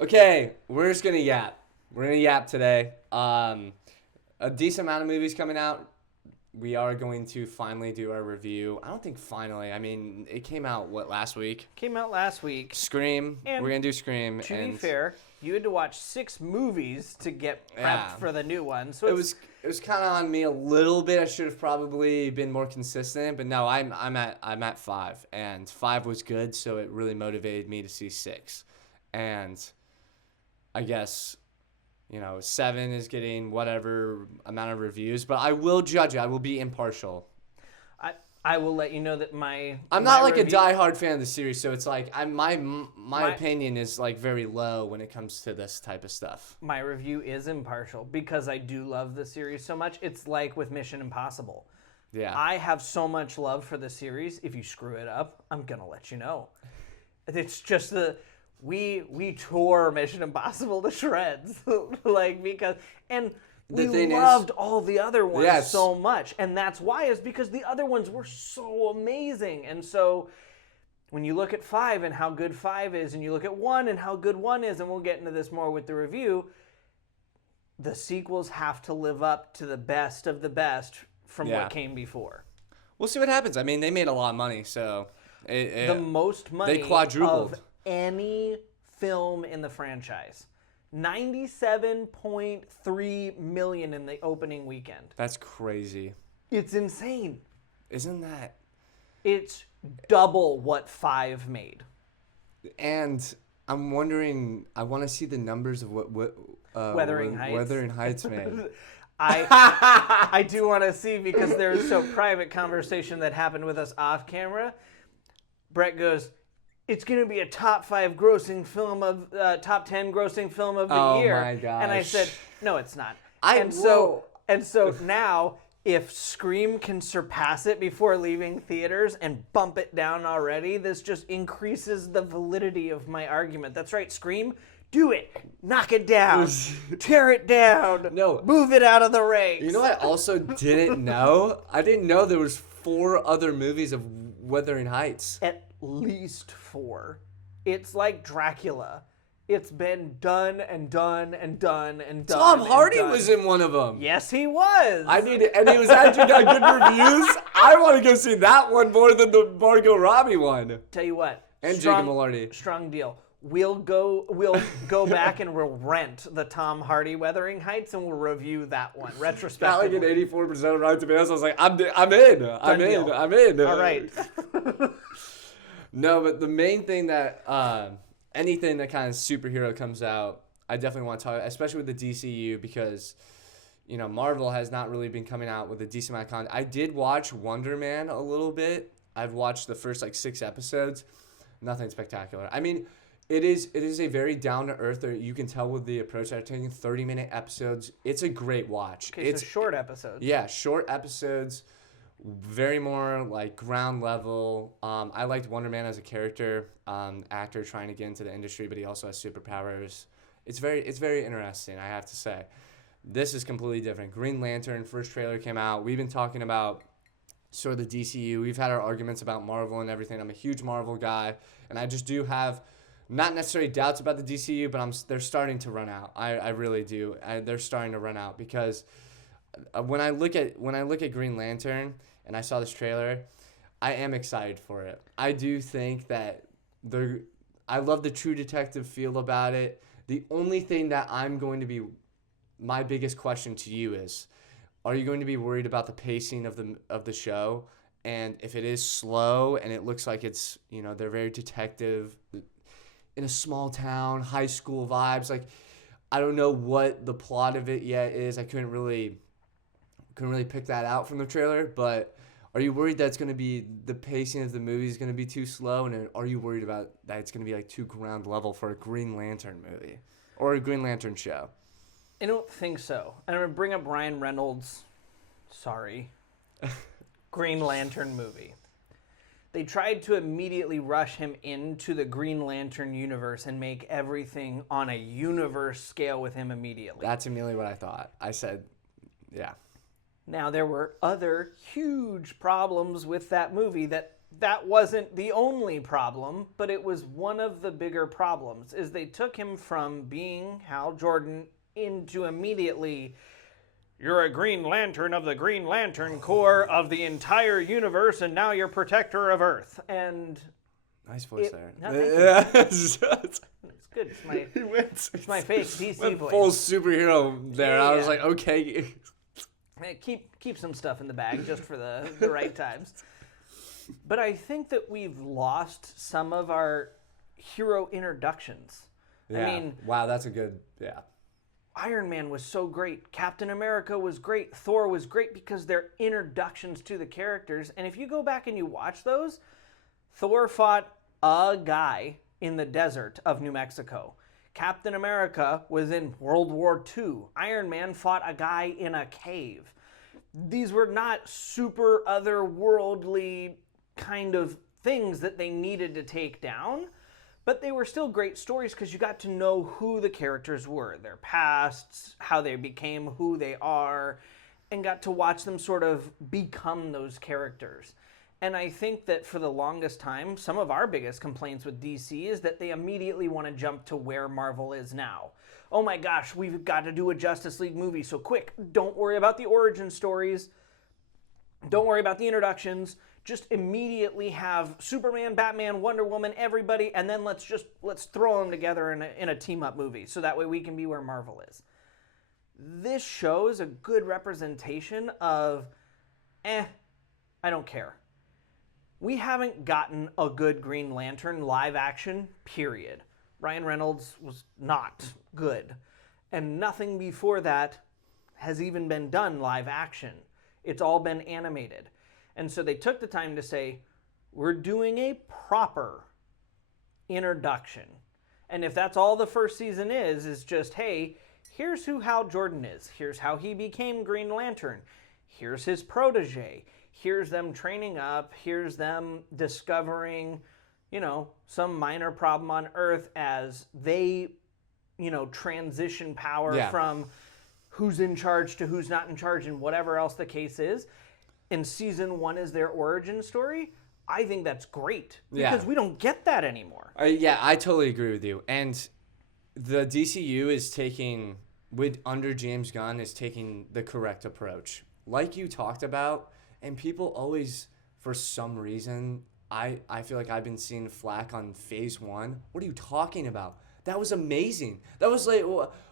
Okay, we're just gonna yap. We're gonna yap today. A decent amount of movies coming out. We are going to finally do our review. I don't think finally. I mean, it came out last week. Came out last week. Scream. And we're gonna do Scream. To be fair, you had to watch 6 movies to get prepped for the new one. So it was kind of on me a little bit. I should have probably been more consistent, but no, I'm at 5, and 5 was good, so it really motivated me to see 6, and I guess 7 is getting whatever amount of reviews, but I will judge it. I will be impartial. I will let you know that I'm not like a diehard fan of the series, so it's like my opinion is like very low when it comes to this type of stuff. My review is impartial because I do love the series so much. It's like with Mission Impossible. Yeah. I have so much love for the series. If you screw it up, I'm gonna let you know. It's just we tore Mission Impossible to shreds, we loved all the other ones so much, and that's why is because the other ones were so amazing. And so when you look at 5 and how good 5 is, and you look at 1 and how good 1 is, and we'll get into this more with the review, the sequels have to live up to the best of the best from what came before. We'll see what happens. I mean, they made a lot of money, so the most money they quadrupled of any film in the franchise. $97.3 million in the opening weekend. That's crazy. It's insane. Isn't that? It's double what 5 made. And I'm wondering, I want to see the numbers of what Wuthering Heights made. I do want to see, because there's some private conversation that happened with us off camera. Brett goes, it's going to be a top 5 grossing film of top 10 grossing film of the year. Oh my gosh. And I said, no, it's not. So now, if Scream can surpass it before leaving theaters and bump it down already, this just increases the validity of my argument. That's right, Scream, do it. Knock it down. Tear it down. No. Move it out of the ranks. You know what I also didn't know? I didn't know there was 4 other movies of Wuthering Heights. At least 4. It's like Dracula. It's been done and done and done and done. Tom Hardy was in one of them. Yes, he was. And he was actually got good reviews. I want to go see that one more than the Margot Robbie one. Tell you what. And Jacob Elordi. Strong deal. We'll go back and we'll rent the Tom Hardy Wuthering Heights and we'll review that one retrospectively. Got like an 84% Rotten Tomatoes. I was like, I'm in. All right. No, but the main thing that anything that kind of superhero comes out, I definitely want to talk, especially with the DCU, because Marvel has not really been coming out with a decent amount of content. I did watch Wonder Man a little bit. I've watched the first 6 episodes. Nothing spectacular. I mean, it is a very down to earth. You can tell with the approach they're taking. 30-minute episodes. It's a great watch. Okay, it's short episodes. Yeah, short episodes. Very more like ground level. I liked Wonder Man as a character, actor trying to get into the industry, but he also has superpowers. It's very interesting, I have to say. This is completely different. Green Lantern, first trailer came out. We've been talking about sort of the DCU. We've had our arguments about Marvel and everything. I'm a huge Marvel guy, and I just do have not necessarily doubts about the DCU, but they're starting to run out. I really do. They're starting to run out because when I look at Green Lantern and I saw this trailer, I am excited for it. I do think that I love the True Detective feel about it. The only thing that my biggest question to you is, are you going to be worried about the pacing of the show? And if it is slow and it looks like it's, they're very detective in a small town, high school vibes, like I don't know what the plot of it yet is. I couldn't really pick that out from the trailer, but are you worried that it's going to be the pacing of the movie is going to be too slow, and are you worried about that it's going to be like too ground level for a Green Lantern movie or a Green Lantern show? I don't think so. I'm going to bring up Ryan Reynolds' Green Lantern movie. They tried to immediately rush him into the Green Lantern universe and make everything on a universe scale with him immediately. That's immediately what I thought. I said, yeah. Now, there were other huge problems with that movie that wasn't the only problem, but it was one of the bigger problems, is they took him from being Hal Jordan into immediately, you're a Green Lantern of the Green Lantern Corps of the entire universe, and now you're protector of Earth. And nice voice there. No, It's good. It's my fake DC voice. Full superhero there. Yeah. I was like, okay. Keep some stuff in the bag just for the right times. But I think that we've lost some of our hero introductions. Yeah. I mean, wow, that's a good, yeah. Iron Man was so great. Captain America was great. Thor was great because they're introductions to the characters. And if you go back and you watch those, Thor fought a guy in the desert of New Mexico. Captain America was in World War II. Iron Man fought a guy in a cave. These were not super otherworldly kind of things that they needed to take down, but they were still great stories because you got to know who the characters were, their pasts, how they became who they are, and got to watch them sort of become those characters. And I think that for the longest time, some of our biggest complaints with DC is that they immediately want to jump to where Marvel is now. Oh my gosh, we've got to do a Justice League movie, so quick, don't worry about the origin stories. Don't worry about the introductions. Just immediately have Superman, Batman, Wonder Woman, everybody, and then let's throw them together in a team-up movie, so that way we can be where Marvel is. This show is a good representation of, I don't care. We haven't gotten a good Green Lantern live action, period. Ryan Reynolds was not good. And nothing before that has even been done live action. It's all been animated. And so they took the time to say, we're doing a proper introduction. And if that's all the first season is just, hey, here's who Hal Jordan is. Here's how he became Green Lantern. Here's his protege. Here's them training up. Here's them discovering, some minor problem on Earth as they, transition power from who's in charge to who's not in charge and whatever else the case is. And season 1 is their origin story. I think that's great because we don't get that anymore. I totally agree with you. And the DCU is taking, under James Gunn, is taking the correct approach. Like you talked about, and people always, for some reason, I feel like I've been seeing flack on Phase 1. What are you talking about? That was amazing. That was like,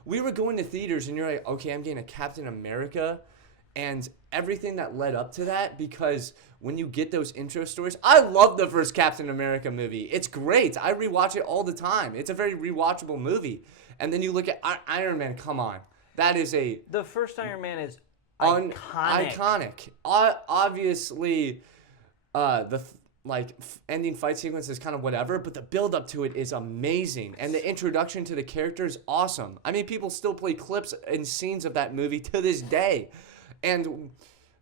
we were going to theaters and you're like, okay, I'm getting a Captain America and everything that led up to that, because when you get those intro stories, I love the first Captain America movie. It's great. I rewatch it all the time. It's a very rewatchable movie. And then you look at Iron Man, come on. That is the first Iron Man is iconic. Obviously, the ending fight sequence is kind of whatever, but the build up to it is amazing, and the introduction to the character is awesome. I mean, people still play clips and scenes of that movie to this day, and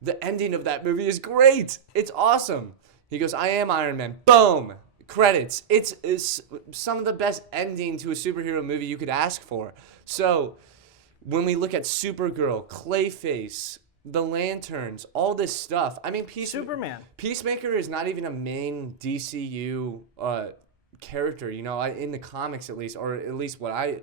the ending of that movie is great. It's awesome. He goes, "I am Iron Man." Boom. Credits. It's some of the best ending to a superhero movie you could ask for. So when we look at Supergirl, Clayface, the Lanterns, all this stuff. I mean, Superman. Peacemaker is not even a main DCU character, in the comics at least, or at least what I,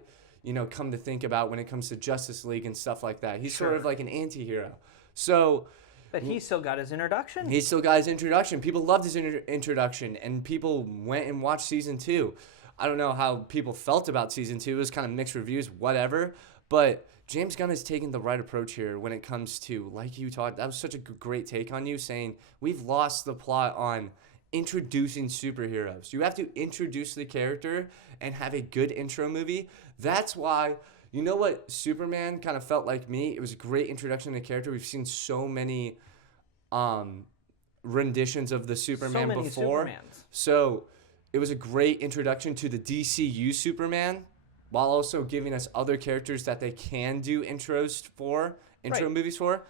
come to think about when it comes to Justice League and stuff like that. He's sort of like an anti-hero. So, but he still got his introduction. He still got his introduction. People loved his introduction, and people went and watched season 2. I don't know how people felt about season 2. It was kind of mixed reviews, whatever. But James Gunn is taking the right approach here when it comes to, like you talked, that was such a great take on you, saying we've lost the plot on introducing superheroes. You have to introduce the character and have a good intro movie. That's why, you know what Superman kind of felt like me? It was a great introduction to the character. We've seen so many renditions of the Superman before. Supermans. So it was a great introduction to the DCU Superman, while also giving us other characters that they can do intro movies for.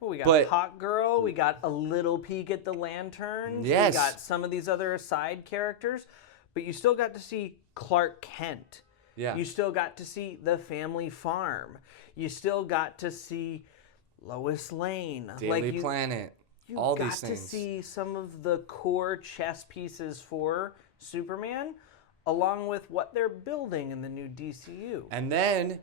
Well, we got Hawk Girl, we got a little peek at the Lanterns, we got some of these other side characters, but you still got to see Clark Kent. Yeah. You still got to see the family farm. You still got to see Lois Lane, Daily Planet, all these things. You got to see some of the core chess pieces for Superman, along with what they're building in the new DCU. And then,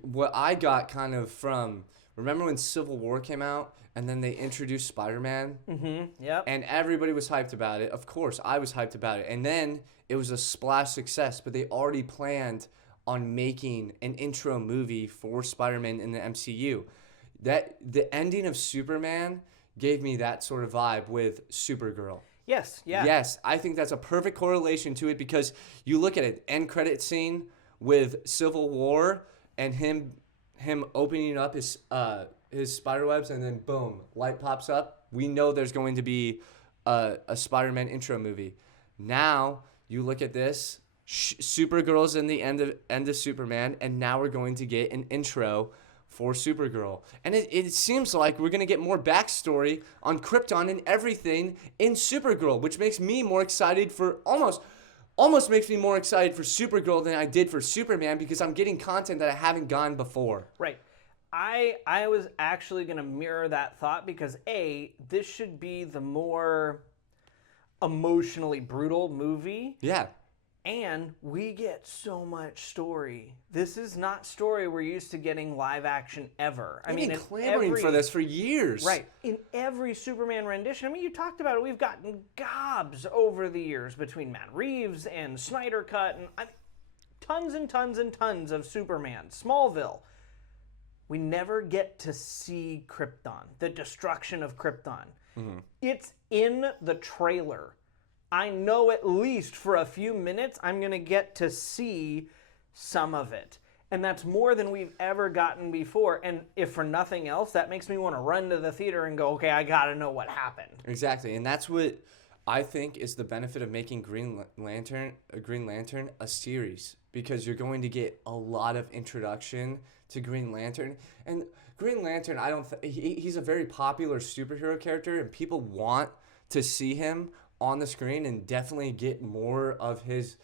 what I got kind of from, remember when Civil War came out, and then they introduced Spider-Man? Mm-hmm, yep. And everybody was hyped about it. Of course, I was hyped about it. And then, it was a splash success, but they already planned on making an intro movie for Spider-Man in the MCU. The ending of Superman gave me that sort of vibe with Supergirl. Yes, yeah. Yes, I think that's a perfect correlation to it because you look at it, end credit scene with Civil War and him opening up his spiderwebs and then boom, light pops up. We know there's going to be a Spider-Man intro movie. Now you look at this, Supergirl's in the end of Superman, and now we're going to get an intro for Supergirl. And it seems like we're going to get more backstory on Krypton and everything in Supergirl, which makes me more excited for almost makes me more excited for Supergirl than I did for Superman because I'm getting content that I haven't gotten before. Right. I was actually going to mirror that thought because this should be the more emotionally brutal movie. Yeah. And we get so much story. This is not story we're used to getting live action ever. We've been clamoring for this for years. Right. In every Superman rendition, I mean, you talked about it. We've gotten gobs over the years between Matt Reeves and Snyder Cut and tons and tons and tons of Superman. Smallville. We never get to see Krypton, the destruction of Krypton. Mm-hmm. It's in the trailer. I know at least for a few minutes I'm going to get to see some of it. And that's more than we've ever gotten before. And if for nothing else, that makes me want to run to the theater and go, okay, I got to know what happened. Exactly. And that's what I think is the benefit of making Green Lantern a series. Because you're going to get a lot of introduction to Green Lantern. And Green Lantern, he's a very popular superhero character. And people want to see him on the screen and definitely get more of his,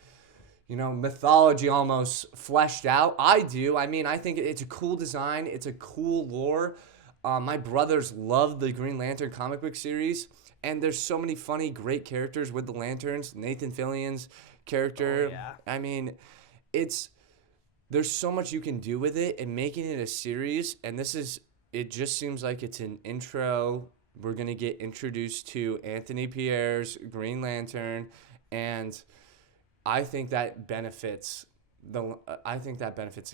mythology almost fleshed out. I do. I mean, I think it's a cool design. It's a cool lore. My brothers love the Green Lantern comic book series, and there's so many funny, great characters with the Lanterns. Nathan Fillion's character. Oh, yeah. I mean, there's so much you can do with it, and making it a series, and it just seems like it's an intro. We're going to get introduced to Anthony Pierre's Green Lantern, and I think that benefits the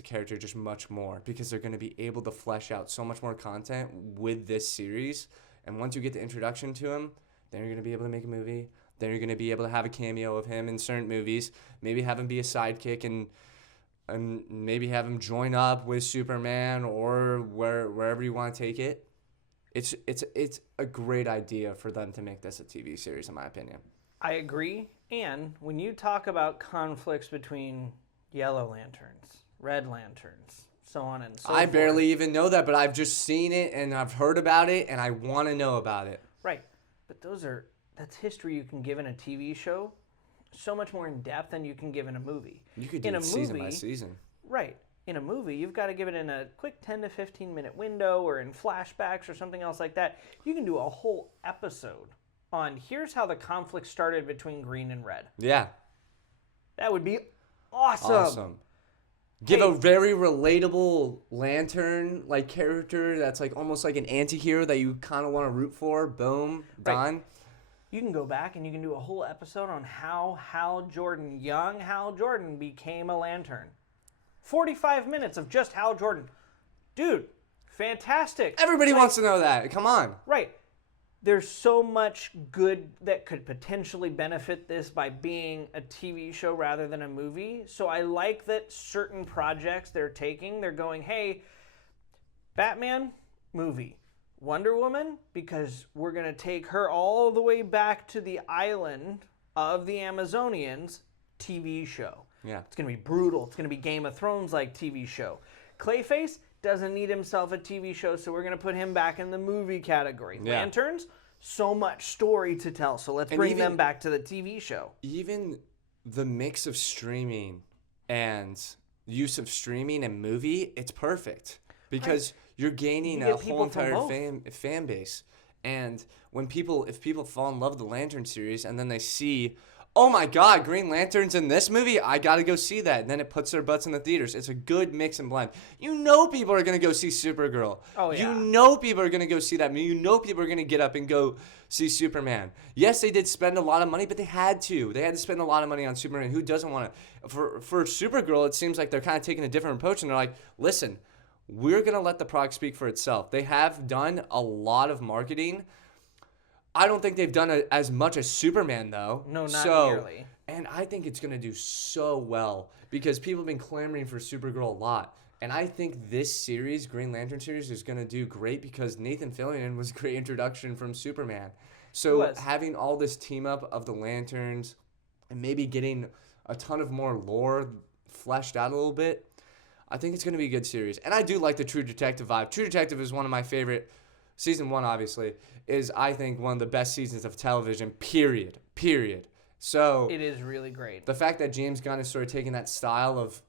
character just much more because they're going to be able to flesh out so much more content with this series. And once you get the introduction to him, then you're going to be able to make a movie. Then you're going to be able to have a cameo of him in certain movies, maybe have him be a sidekick and maybe have him join up with Superman or wherever you want to take it. It's a great idea for them to make this a TV series, in my opinion. I agree. And when you talk about conflicts between Yellow Lanterns, Red Lanterns, so on and so forth. I barely even know that, but I've just seen it and I've heard about it and I want to know about it. Right. But that's history you can give in a TV show so much more in depth than you can give in a movie. You could do it season by season. Right. In a movie, you've got to give it in a quick 10 to 15 minute window or in flashbacks or something else like that. You can do a whole episode on here's how the conflict started between Green and Red. Yeah. That would be awesome. Give a very relatable Lantern character that's almost like an anti-hero that you kind of want to root for. Boom. Done. Right. You can go back and you can do a whole episode on how young Hal Jordan became a Lantern. 45 minutes of just Hal Jordan. Dude, fantastic. Everybody wants to know that. Come on. Right. There's so much good that could potentially benefit this by being a TV show rather than a movie. So I like that certain projects they're going, hey, Batman, movie. Wonder Woman, because we're going to take her all the way back to the island of the Amazonians, TV show. Yeah. It's going to be brutal. It's going to be Game of Thrones-like TV show. Clayface doesn't need himself a TV show, so we're going to put him back in the movie category. Yeah. Lanterns, so much story to tell, so let's bring them back to the TV show. Even the mix of streaming and use of streaming and movie, it's perfect. Because you're gaining a whole entire fan base. And if people fall in love with the Lantern series and then they see, oh my God, Green Lantern's in this movie, I gotta go see that. And then it puts their butts in the theaters. It's a good mix and blend. You know people are gonna go see Supergirl. Oh yeah. You know people are gonna go see that movie. You know people are gonna get up and go see Superman. Yes, they did spend a lot of money, but they had to. They had to spend a lot of money on Superman. Who doesn't want to? For Supergirl, it seems like they're kind of taking a different approach, and they're like, listen, we're gonna let the product speak for itself. They have done a lot of marketing. I don't think they've done as much as Superman, though. No, not nearly. And I think it's going to do so well because people have been clamoring for Supergirl a lot. And I think this series, Green Lantern series, is going to do great because Nathan Fillion was a great introduction from Superman. So having all this team up of the Lanterns and maybe getting a ton of more lore fleshed out a little bit, I think it's going to be a good series. And I do like the True Detective vibe. True Detective is one of my favorite. Season 1, obviously, is, I think, one of the best seasons of television, period. So it is really great. The fact that James Gunn is sort of taking that style of,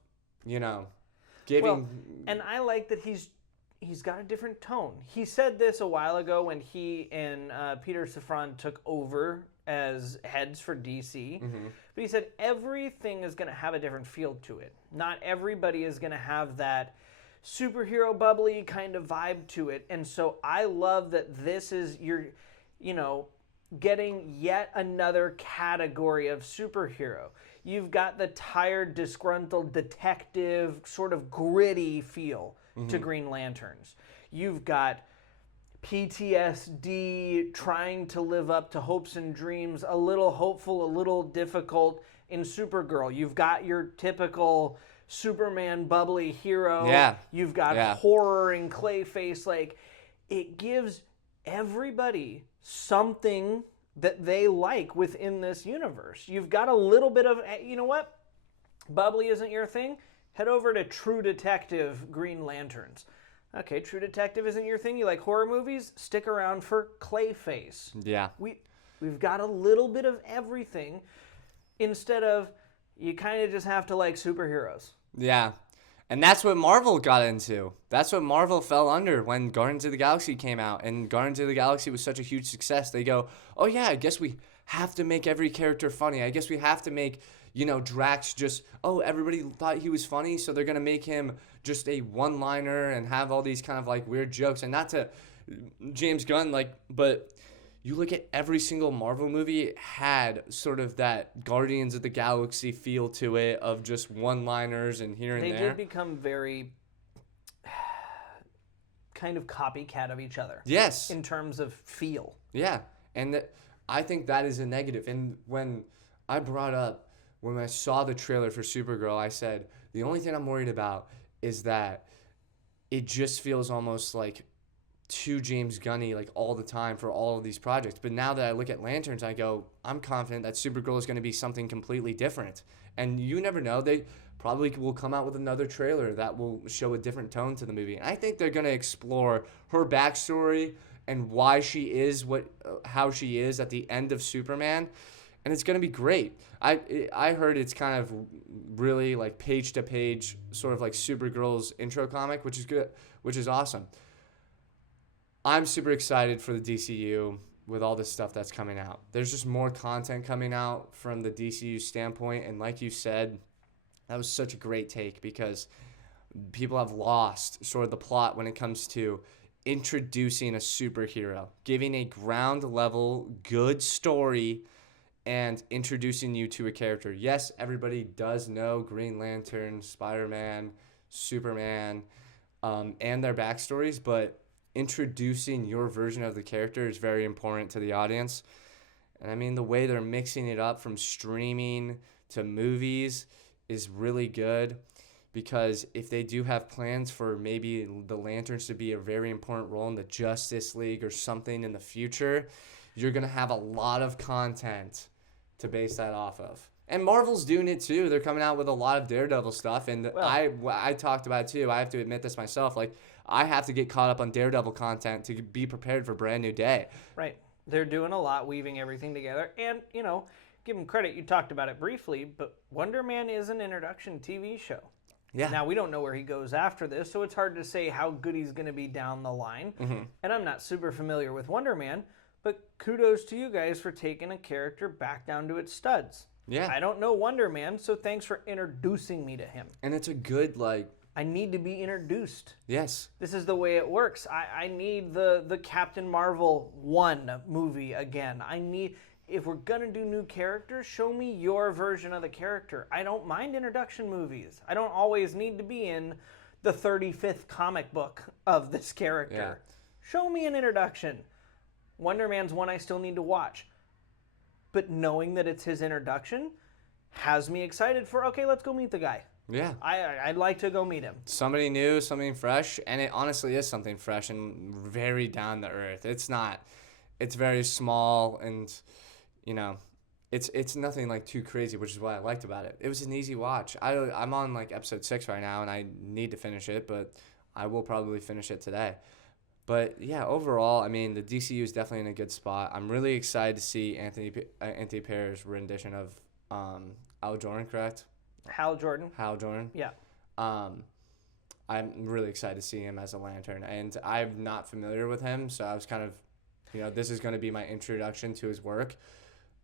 giving... Well, and I like that he's got a different tone. He said this a while ago when he and Peter Safran took over as heads for DC. Mm-hmm. But he said everything is going to have a different feel to it. Not everybody is going to have that superhero bubbly kind of vibe to it. And so I love that this is getting yet another category of superhero. You've got the tired, disgruntled detective, sort of gritty feel to Green Lanterns. You've got PTSD, trying to live up to hopes and dreams, a little hopeful, a little difficult in Supergirl. You've got your typical Superman bubbly hero. Yeah. You've got horror and Clayface. Like, it gives everybody something that they like within this universe. You've got a little bit of, you know what? Bubbly isn't your thing? Head over to True Detective Green Lanterns. Okay, True Detective isn't your thing? You like horror movies? Stick around for Clayface. Yeah. We've got a little bit of everything instead of you kind of just have to like superheroes. Yeah. And that's what Marvel got into. That's what Marvel fell under when Guardians of the Galaxy came out. And Guardians of the Galaxy was such a huge success. They go, oh yeah, I guess we have to make every character funny. I guess we have to make, Drax just, everybody thought he was funny, so they're going to make him just a one-liner and have all these kind of like weird jokes. And not to James Gunn, but you look at every single Marvel movie, it had sort of that Guardians of the Galaxy feel to it of just one-liners and here and there. They did become very kind of copycat of each other. Yes. In terms of feel. Yeah. And I think that is a negative. And when I saw the trailer for Supergirl, I said, the only thing I'm worried about is that it just feels almost like too James Gunny like all the time for all of these projects. But now that I look at Lanterns, I go, I'm confident that Supergirl is going to be something completely different. And you never know. They probably will come out with another trailer that will show a different tone to the movie. And I think they're going to explore her backstory and why she is how she is at the end of Superman. And it's going to be great. I heard it's kind of really like page to page, sort of like Supergirl's intro comic, which is good, which is awesome. I'm super excited for the DCU with all this stuff that's coming out. There's just more content coming out from the DCU standpoint. And like you said, that was such a great take because people have lost sort of the plot when it comes to introducing a superhero, giving a ground level good story and introducing you to a character. Yes, everybody does know Green Lantern, Spider-Man, Superman, and their backstories, but introducing your version of the character is very important to the audience. And I mean, the way they're mixing it up from streaming to movies is really good, because if they do have plans for maybe the Lanterns to be a very important role in the Justice League or something in the future, you're going to have a lot of content to base that off of. And Marvel's doing it too. They're coming out with a lot of Daredevil stuff. And I talked about it too. I have to admit this myself. Like, I have to get caught up on Daredevil content to be prepared for Brand New Day. Right. They're doing a lot, weaving everything together. And, give them credit. You talked about it briefly, but Wonder Man is an introduction TV show. Yeah. Now, we don't know where he goes after this, so it's hard to say how good he's going to be down the line. Mm-hmm. And I'm not super familiar with Wonder Man, but kudos to you guys for taking a character back down to its studs. Yeah. I don't know Wonder Man, so thanks for introducing me to him. And it's a good, like... I need to be introduced. Yes. This is the way it works. I need the Captain Marvel 1 movie again. If we're going to do new characters, show me your version of the character. I don't mind introduction movies. I don't always need to be in the 35th comic book of this character. Yeah. Show me an introduction. Wonder Man's one I still need to watch. But knowing that it's his introduction has me excited for, okay, let's go meet the guy. Yeah. I'd like to go meet him. Somebody new, something fresh, and it honestly is something fresh and very down to earth. It's very small and... You know, it's nothing like too crazy, which is what I liked about it. It was an easy watch. I'm on like episode 6 right now, and I need to finish it, but I will probably finish it today. But yeah, overall, I mean, the DCU is definitely in a good spot. I'm really excited to see Anthony Per's rendition of Al Jordan, correct? Hal Jordan. Hal Jordan. Yeah. I'm really excited to see him as a Lantern, and I'm not familiar with him, so I was kind of, this is going to be my introduction to his work.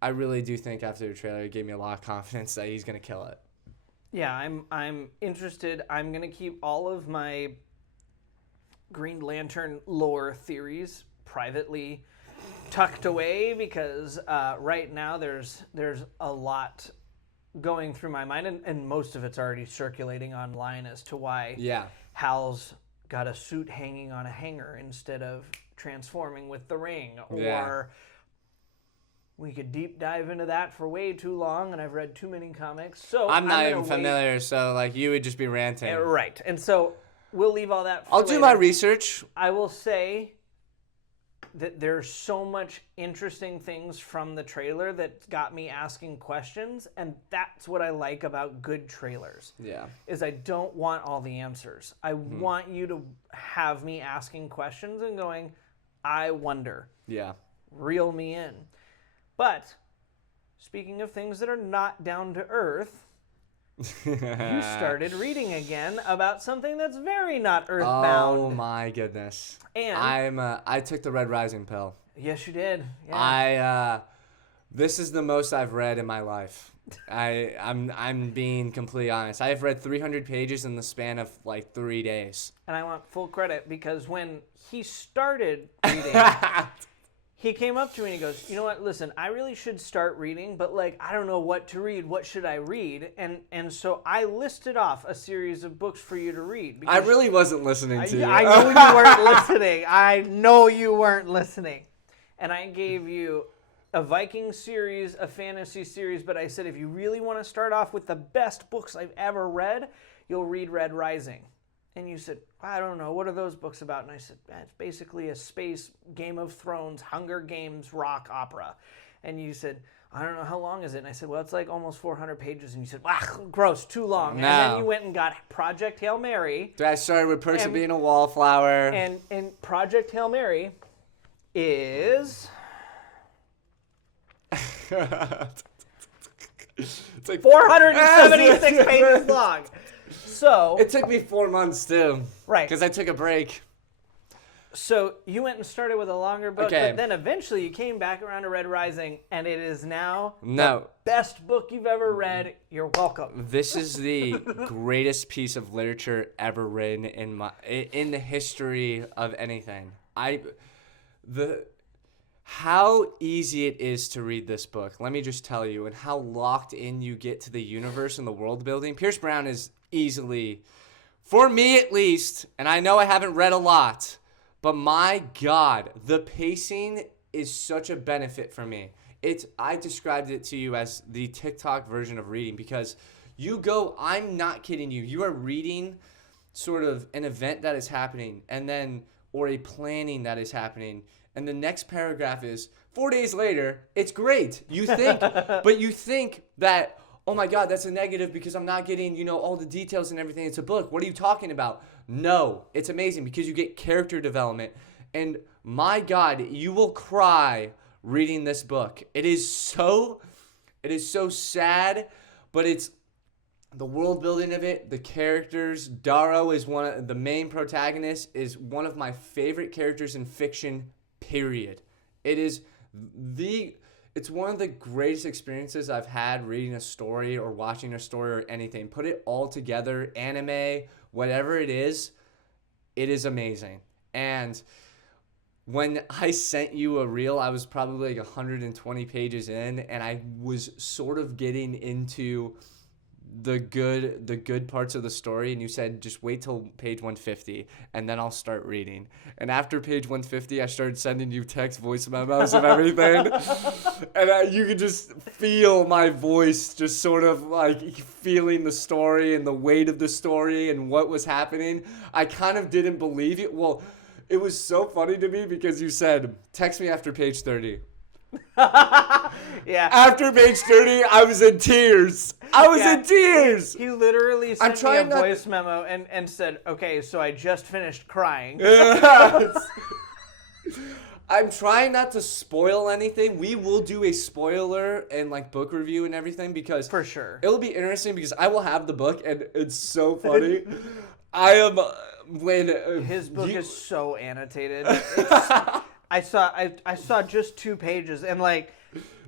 I really do think after the trailer, it gave me a lot of confidence that he's going to kill it. Yeah, I'm interested. I'm going to keep all of my Green Lantern lore theories privately tucked away because right now there's a lot going through my mind, and most of it's already circulating online as to why Hal's got a suit hanging on a hanger instead of transforming with the ring, or... We could deep dive into that for way too long, and I've read too many comics. So I'm not even familiar, so like you would just be ranting. Right. And so we'll leave all that for I'll later. do my research. I will say that there's so much interesting things from the trailer that got me asking questions, and that's what I like about good trailers. Yeah. Is I don't want all the answers. I want you to have me asking questions and going, I wonder. Yeah. Reel me in. But, speaking of things that are not down to earth, you started reading again about something that's very not earthbound. Oh my goodness. And I took the Red Rising pill. Yes, you did. Yeah. This is the most I've read in my life. I'm being completely honest. I've read 300 pages in the span of like 3 days. And I want full credit because when he started reading... He came up to me and he goes, you know what, listen, I really should start reading, but like, I don't know what to read. What should I read? And so I listed off a series of books for you to read. I really wasn't listening to you. I know you weren't listening. I know you weren't listening. And I gave you a Viking series, a fantasy series, but I said, if you really want to start off with the best books I've ever read, you'll read Red Rising. And you said, I don't know, what are those books about? And I said, it's basically a space Game of Thrones, Hunger Games rock opera. And you said, I don't know, how long is it? And I said, well, it's like almost 400 pages. And you said, gross, too long. No. And then you went and got Project Hail Mary. I started with Percy being a wallflower. And Project Hail Mary is... It's like 476 pages long. So it took me 4 months too. Right. Because I took a break. So you went and started with a longer book, okay. But then eventually you came back around to Red Rising, and it is now the best book you've ever read. You're welcome. This is the greatest piece of literature ever written in the history of anything. How easy it is to read this book, let me just tell you, and how locked in you get to the universe and the world building. Pierce Brown is easily, for me at least, and I know I haven't read a lot, but my God, the pacing is such a benefit for me. I described it to you as the TikTok version of reading because I'm not kidding you, you are reading sort of an event that is happening or a planning that is happening. And the next paragraph is 4 days later. It's great. You think, but you think that, oh my God, that's a negative because I'm not getting, all the details and everything. It's a book. What are you talking about? No, it's amazing because you get character development. And my God, you will cry reading this book. It is so sad, but it's the world building of it, the characters. Darrow is the main protagonist, is one of my favorite characters in fiction, period. It's one of the greatest experiences I've had reading a story or watching a story or anything. Put it all together, anime, whatever it is amazing. And when I sent you a reel, I was probably like 120 pages in, and I was sort of getting into the good parts of the story, and you said just wait till page 150 and then I'll start reading. And after page 150 I started sending you text voice memos of everything. And you could just feel my voice just sort of like feeling the story and the weight of the story and what was happening. I kind of didn't believe it. Well, it was so funny to me because you said text me after page 30. Yeah. After page 30, I was in tears. In tears. He literally sent me a voice memo and said, okay, so I just finished crying. I'm trying not to spoil anything. We will do a spoiler and like book review and everything because for sure it'll be interesting because I will have the book and it's so funny. I am when his book is so annotated. I saw just 2 pages and like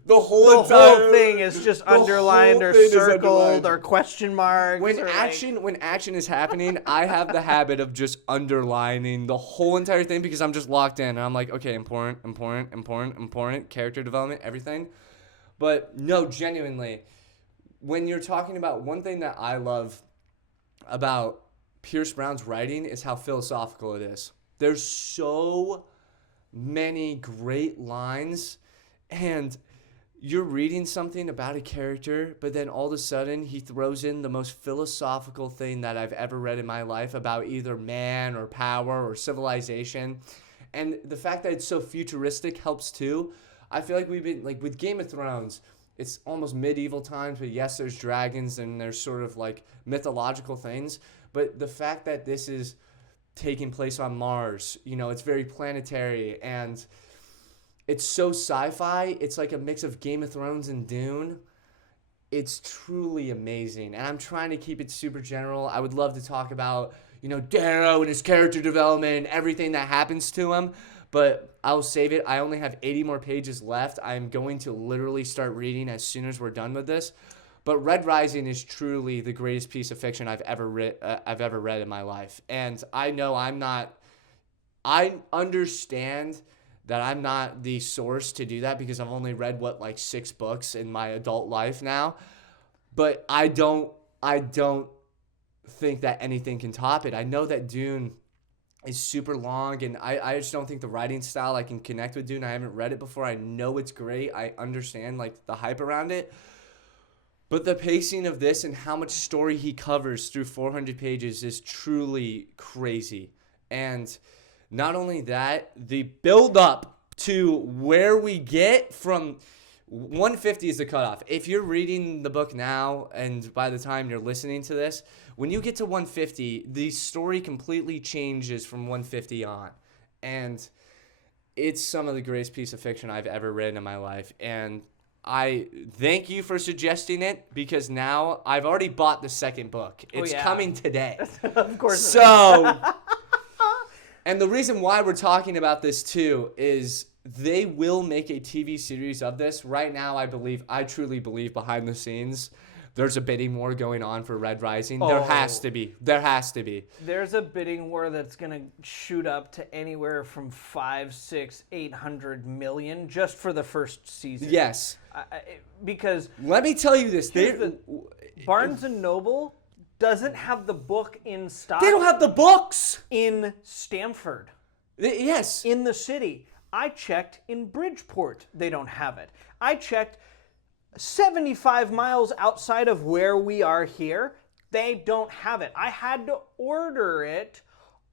the whole thing is just underlined or circled or question marks. When action is happening, I have the habit of just underlining the whole entire thing because I'm just locked in and I'm like, okay, important, character development, everything. But no, genuinely, when you're talking about one thing that I love about Pierce Brown's writing is how philosophical it is. There's so many great lines, and you're reading something about a character, but then all of a sudden he throws in the most philosophical thing that I've ever read in my life about either man or power or civilization. And the fact that it's so futuristic helps too. I feel like we've been, like with Game of Thrones, it's almost medieval times, but yes, there's dragons and there's sort of like mythological things. But the fact that this is taking place on Mars, it's very planetary and it's so sci-fi. It's like a mix of Game of Thrones and Dune. It's truly amazing. And I'm trying to keep it super general. I would love to talk about, Darrow and his character development and everything that happens to him. But I'll save it. I only have 80 more pages left. I'm going to literally start reading as soon as we're done with this. But Red Rising is truly the greatest piece of fiction I've ever read in my life. And I know I understand that I'm not the source to do that because I've only read 6 books in my adult life now. But I don't think that anything can top it. I know that Dune is super long, and I just don't think the writing style I can connect with Dune. I haven't read it before. I know it's great. I understand the hype around it. But the pacing of this and how much story he covers through 400 pages is truly crazy. And not only that, the build up to where we get from 150 is the cutoff. If you're reading the book now and by the time you're listening to this, when you get to 150, the story completely changes from 150 on. And it's some of the greatest piece of fiction I've ever read in my life. And I thank you for suggesting it because now I've already bought the second book. It's coming today. Of course. So, and the reason why we're talking about this too is they will make a TV series of this. Right now, I truly believe behind the scenes, there's a bidding war going on for Red Rising. There has to be. There's a bidding war that's going to shoot up to anywhere from 500, 600, 800 million just for the first season. Yes. Because let me tell you this. Barnes & Noble doesn't have the book in stock. They don't have the books. In Stamford. Yes. In the city. I checked in Bridgeport. They don't have it. I checked 75 miles outside of where we are here. They don't have it. I had to order it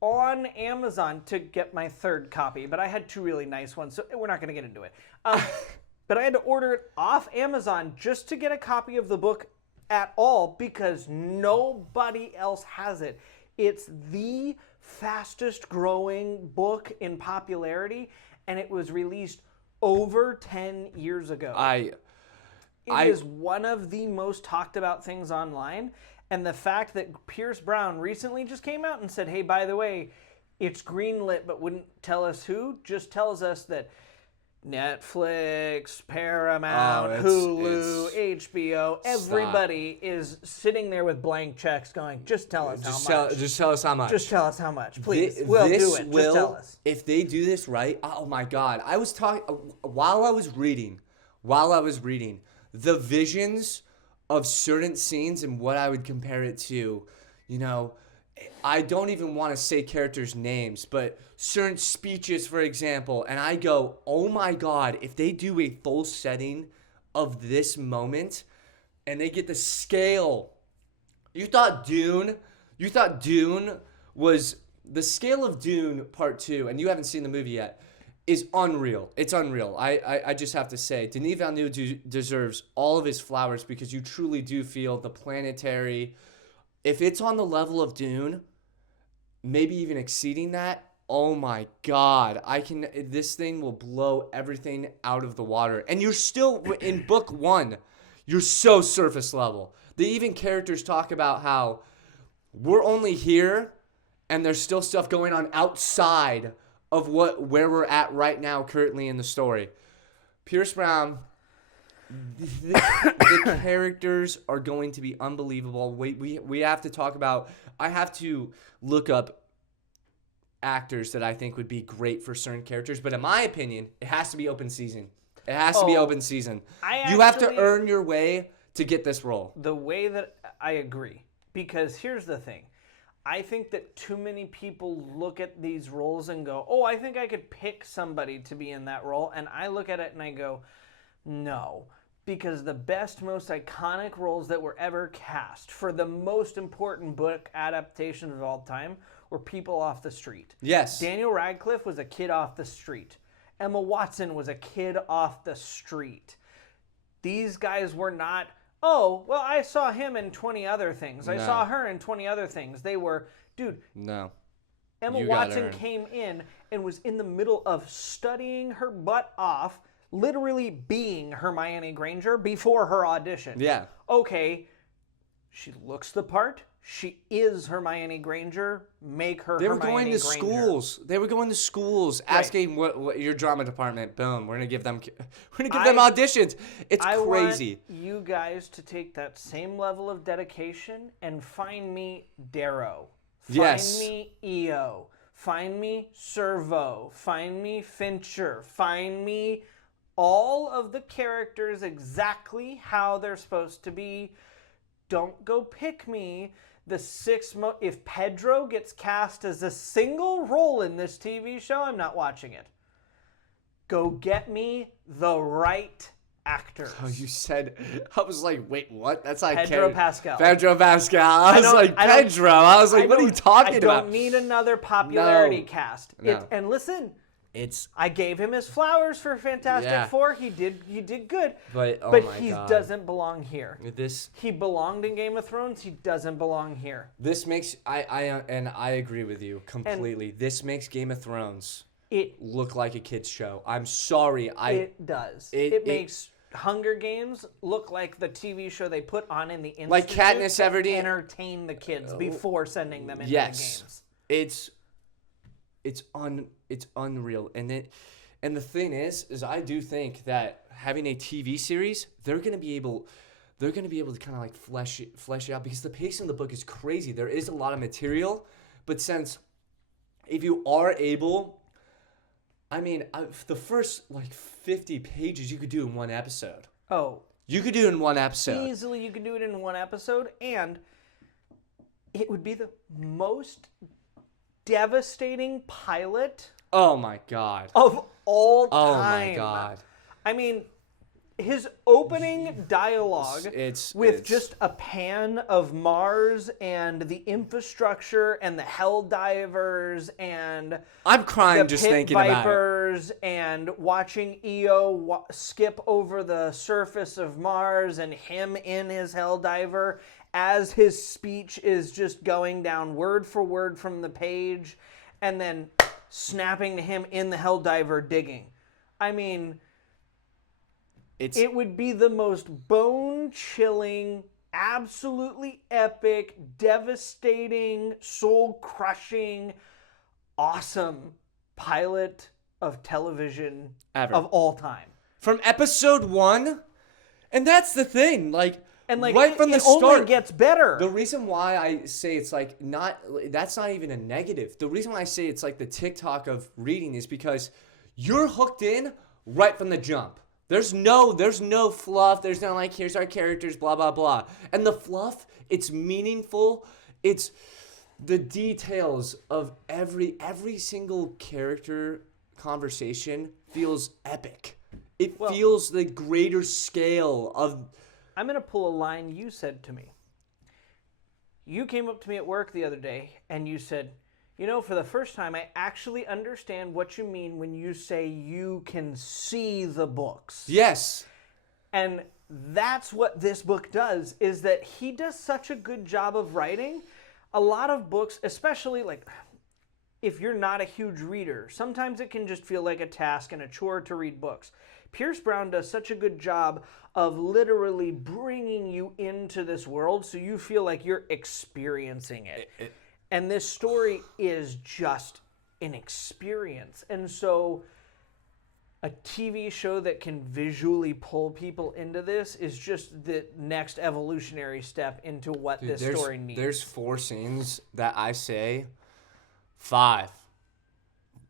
on Amazon to get my third copy, but I had 2 really nice ones, so we're not going to get into it. But I had to order it off Amazon just to get a copy of the book at all because nobody else has it. It's the fastest growing book in popularity, and it was released over 10 years ago. It is one of the most talked about things online, And the fact that Pierce Brown recently just came out and said, hey, by the way, it's greenlit, but wouldn't tell us who, just tells us that Netflix, Paramount, Hulu, HBO, everybody is sitting there with blank checks going, just tell us how much. Just tell us how much. Just tell us how much, please. We'll do it. Just tell us. If they do this right, oh my God. I was talking, while I was reading, the visions of certain scenes and what I would compare it to, you know, I don't even want to say characters' names, but certain speeches, for example, and I go, oh my God, if they do a full setting of this moment and they get the scale. You thought Dune was the scale of Dune Part 2, and you haven't seen the movie yet, is unreal. It's unreal. I just have to say, Denis Villeneuve deserves all of his flowers because you truly do feel the planetary. If it's on the level of Dune, maybe even exceeding that, oh my God, this thing will blow everything out of the water. And you're still, in book 1, you're so surface level. Even characters talk about how we're only here and there's still stuff going on outside of where we're at right now currently in the story. Pierce Brown, the characters are going to be unbelievable. We have to talk about, I have to look up actors that I think would be great for certain characters, but in my opinion, it has to be open season. It has to be open season. You have to earn your way to get this role. The way that I agree, because here's the thing. I think that too many people look at these roles and go, oh, I think I could pick somebody to be in that role. And I look at it and I go, no. Because the best, most iconic roles that were ever cast for the most important book adaptations of all time were people off the street. Yes. Daniel Radcliffe was a kid off the street. Emma Watson was a kid off the street. These guys were not, oh, well, I saw him in 20 other things. I saw her in 20 other things. They were, dude. No. Emma Watson came in and was in the middle of studying her butt off, literally being Hermione Granger before her audition. Yeah. Okay, she looks the part. She is Hermione Granger. Make her Hermione Granger. They were going to schools asking what your drama department. Boom. We're gonna give them auditions. It's crazy. I want you guys to take that same level of dedication and find me Darrow. Find me EO. Find me Servo. Find me Fincher. Find me all of the characters exactly how they're supposed to be. Don't go pick me if Pedro gets cast as a single role in this TV show, I'm not watching it. Go get me the right actors. Oh, you said, I was like, wait, what? That's like Pedro Pascal. Pedro Pascal. I was like, Pedro. I was like, what are you talking about? I don't need another popularity cast. No. And listen, I gave him his flowers for Fantastic Four. He did good. But he doesn't belong here. He belonged in Game of Thrones. He doesn't belong here. This makes I agree with you completely. This makes Game of Thrones look like a kid's show. I'm sorry. It does. It makes Hunger Games look like the TV show they put on in the Institute like Katniss Everdeen, entertain the kids before sending them into the games. It's unreal. And the thing is I do think that having a TV series, they're gonna be able to kind of like flesh it out because the pace in the book is crazy. There is a lot of material, but if you are able, I mean, the first like 50 pages you could do in one episode. Oh, you could do it in one episode. Easily, you could do it in one episode, and it would be the most devastating pilot. Oh my God. Of all time. Oh my God. I mean, his opening dialogue with just a pan of Mars and the infrastructure and the Helldivers and I'm crying just thinking about it. Vipers and watching EO skip over the surface of Mars and him in his Helldiver as his speech is just going down word for word from the page and then snapping to him in the Helldiver digging. I mean, it would be the most bone-chilling absolutely epic, devastating, soul-crushing, awesome pilot of television ever of all time. From episode 1, and that's the thing, and right from the start, it only gets better. The reason why I say it's that's not even a negative. The reason why I say it's like the TikTok of reading is because you're hooked in right from the jump. There's no fluff. There's no here's our characters, blah, blah, blah. And the fluff, it's meaningful. It's the details of every single character conversation feels epic. It feels the greater scale of... I'm going to pull a line you said to me. You came up to me at work the other day and you said, for the first time, I actually understand what you mean when you say you can see the books. Yes. And that's what this book does, is that he does such a good job of writing. A lot of books, especially if you're not a huge reader, sometimes it can just feel like a task and a chore to read books. Pierce Brown does such a good job of literally bringing you into this world so you feel like you're experiencing it. And this story is just an experience. And so a TV show that can visually pull people into this is just the next evolutionary step into what this story needs. There's 4 scenes that I say, 5,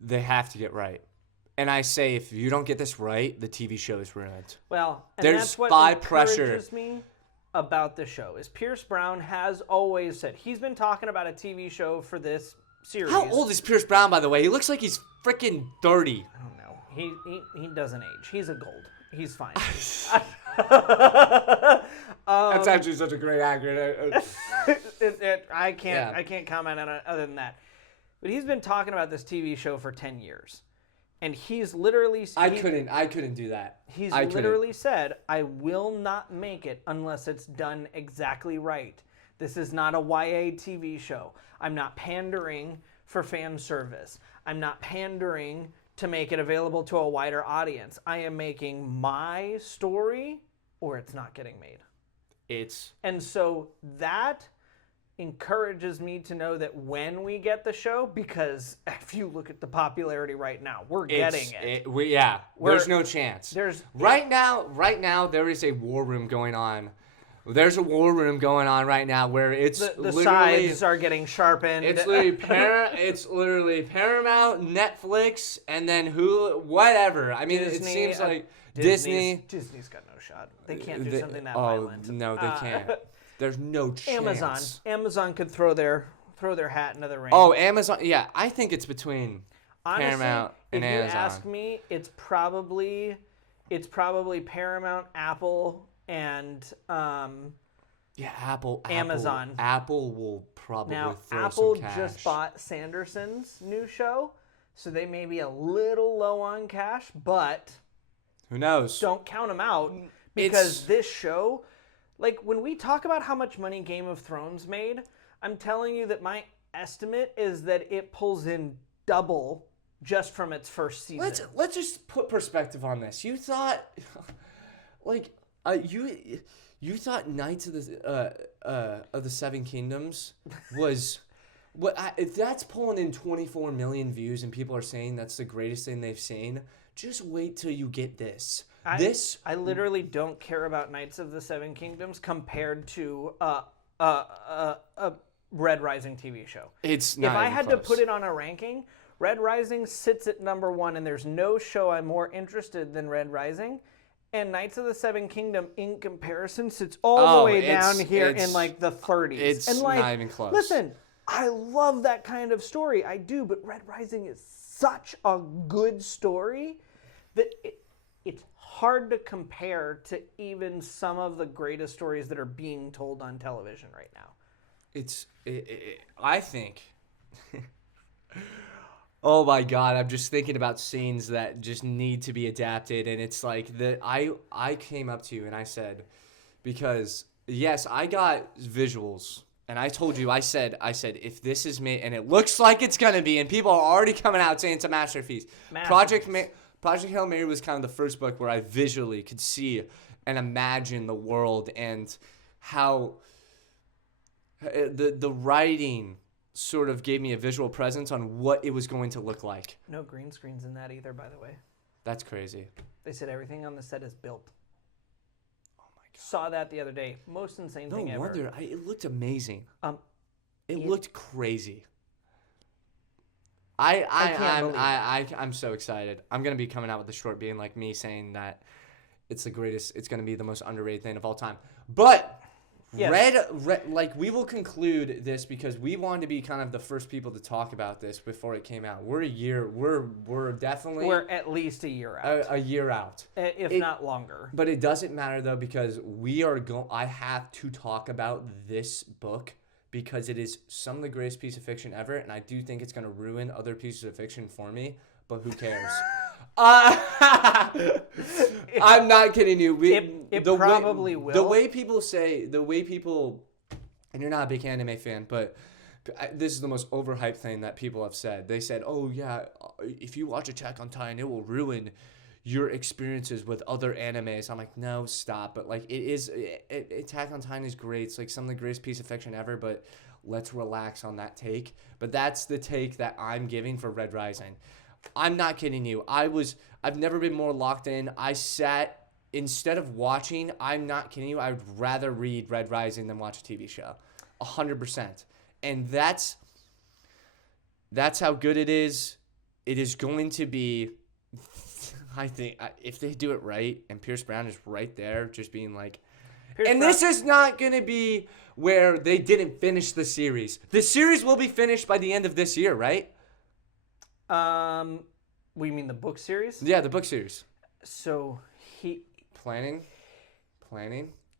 they have to get right. And I say, if you don't get this right, the TV show is ruined. Well, and there's that's what encourages me about the show, is Pierce Brown has always said, he's been talking about a TV show for this series. How old is Pierce Brown, by the way? He looks like he's freaking 30. I don't know. He doesn't age. He's a gold. He's fine. That's actually such a great actor. I can't comment on it other than that. But he's been talking about this TV show for 10 years. And he's literally... I couldn't do that. He's literally said, I will not make it unless it's done exactly right. This is not a YA TV show. I'm not pandering for fan service. I'm not pandering to make it available to a wider audience. I am making my story, or it's not getting made. And so that encourages me to know that when we get the show, because if you look at the popularity right now, we're getting it. There's no chance. Right now, there is a war room going on. There's a war room going on right now where it's the sides are getting sharpened. It's literally Paramount, Netflix, and then Hulu, whatever. I mean, Disney, it seems like Disney. Disney's got no shot. They can't do something that violent. No, they can't. There's no chance. Amazon could throw their hat into the ring. Oh, Amazon. Yeah, I think it's between Paramount and Amazon. If you ask me, it's probably Paramount, Apple, and Amazon. Apple will probably throw Apple some cash. just bought Sanderson's new show, so they may be a little low on cash, but who knows? Don't count them out, because this show, when we talk about how much money Game of Thrones made, I'm telling you that my estimate is that it pulls in double just from its first season. Let's just put perspective on this. You thought, you thought Knights of the Seven Kingdoms was if that's pulling in 24 million views and people are saying that's the greatest thing they've seen. Just wait till you get this. I literally don't care about Knights of the Seven Kingdoms compared to a Red Rising TV show. It's not. If I had to put it on a ranking, Red Rising sits at number 1, and there's no show I'm more interested than Red Rising. And Knights of the Seven Kingdom, in comparison, sits all the way down here in the 30s. It's not even close. Listen, I love that kind of story. I do, but Red Rising is such a good story that it's hard to compare to even some of the greatest stories that are being told on television right now. I think... Oh my God! I'm just thinking about scenes that just need to be adapted, and it's like I came up to you and I said, because yes, I got visuals, and I told you, I said if this is made, and it looks like it's gonna be, and people are already coming out saying it's a masterpiece. Project Hail Mary was kind of the first book where I visually could see and imagine the world and how the writing sort of gave me a visual presence on what it was going to look like. No green screens in that either, by the way. That's crazy. They said everything on the set is built. Oh my God. Saw that the other day. Most insane thing ever. No wonder. It looked amazing. It looked crazy. I'm so excited. I'm gonna be coming out with the short being like me saying that it's the greatest. It's gonna be the most underrated thing of all time. But yes. Red, like we will conclude this because we wanted to be kind of the first people to talk about this before it came out. We're definitely at least a year out. A year out, if not longer. But it doesn't matter though because I have to talk about this book. Because it is some of the greatest piece of fiction ever, and I do think it's going to ruin other pieces of fiction for me, but who cares? I'm not kidding you. It probably will. The way people, and you're not a big anime fan, but this is the most overhyped thing that people have said. They said, oh yeah, if you watch Attack on Titan, it will ruin your experiences with other animes. I'm like, no, stop. But like, Attack on Titan is great. It's like some of the greatest piece of fiction ever, but let's relax on that take. But that's the take that I'm giving for Red Rising. I'm not kidding you. I've never been more locked in. I sat, instead of watching, I'm not kidding you, I would rather read Red Rising than watch a TV show. 100%. And that's how good it is. It is going to be... I think if they do it right, and Pierce Brown is right there, just being like... This is not going to be where they didn't finish the series. The series will be finished by the end of this year, right? We mean the book series? Yeah, the book series. So he... Planning?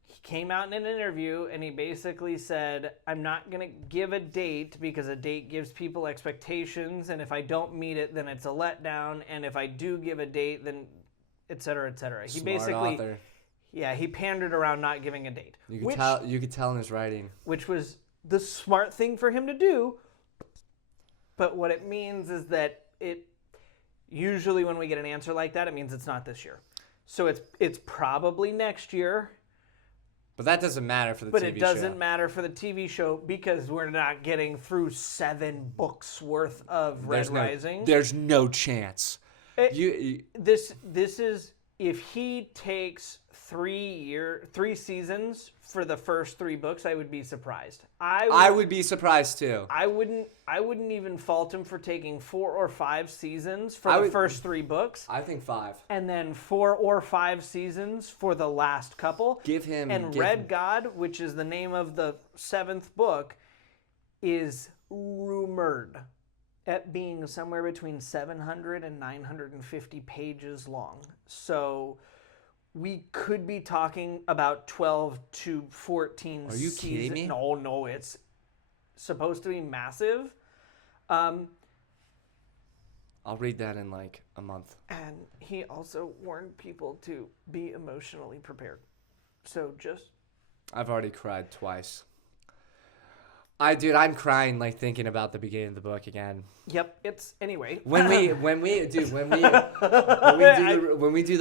He came out in an interview and he basically said, I'm not going to give a date because a date gives people expectations, and if I don't meet it, then it's a letdown, and if I do give a date, then et cetera, et cetera. He basically, author. Yeah, he pandered around not giving a date. You could tell in his writing. Which was the smart thing for him to do, but what it means is that usually when we get an answer like that, it means it's not this year. So it's probably next year. But that doesn't matter for the TV show. But it doesn't matter for the TV show because we're not getting through 7 books worth of Red Rising. There's no chance. This is, if he takes 3 seasons for the first 3 books, I would be surprised. I would be surprised too. I wouldn't even fault him for taking 4 or 5 seasons for the first 3 books. I think 5. And then 4 or 5 seasons for the last couple. Red God, which is the name of the 7th book, is rumored at being somewhere between 700 and 950 pages long. So we could be talking about 12 to 14 seasons. Are you kidding me? No, it's supposed to be massive. I'll read that in like a month. And he also warned people to be emotionally prepared. So I've already cried twice. I'm crying like thinking about the beginning of the book again. Yep, anyway. When we do the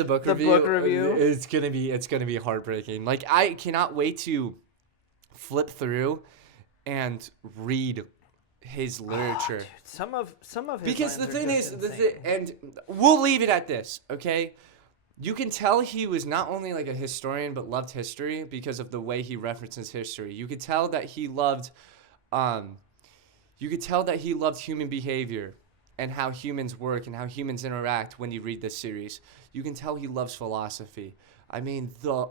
book review, it's gonna be heartbreaking. Like I cannot wait to flip through and read his literature. Dude, some of his because the thing is, insane. and we'll leave it at this, okay? You can tell he was not only like a historian but loved history because of the way he references history. You could tell that he loved. You could tell that he loved human behavior and how humans work and how humans interact when you read this series. You can tell he loves philosophy. I mean, the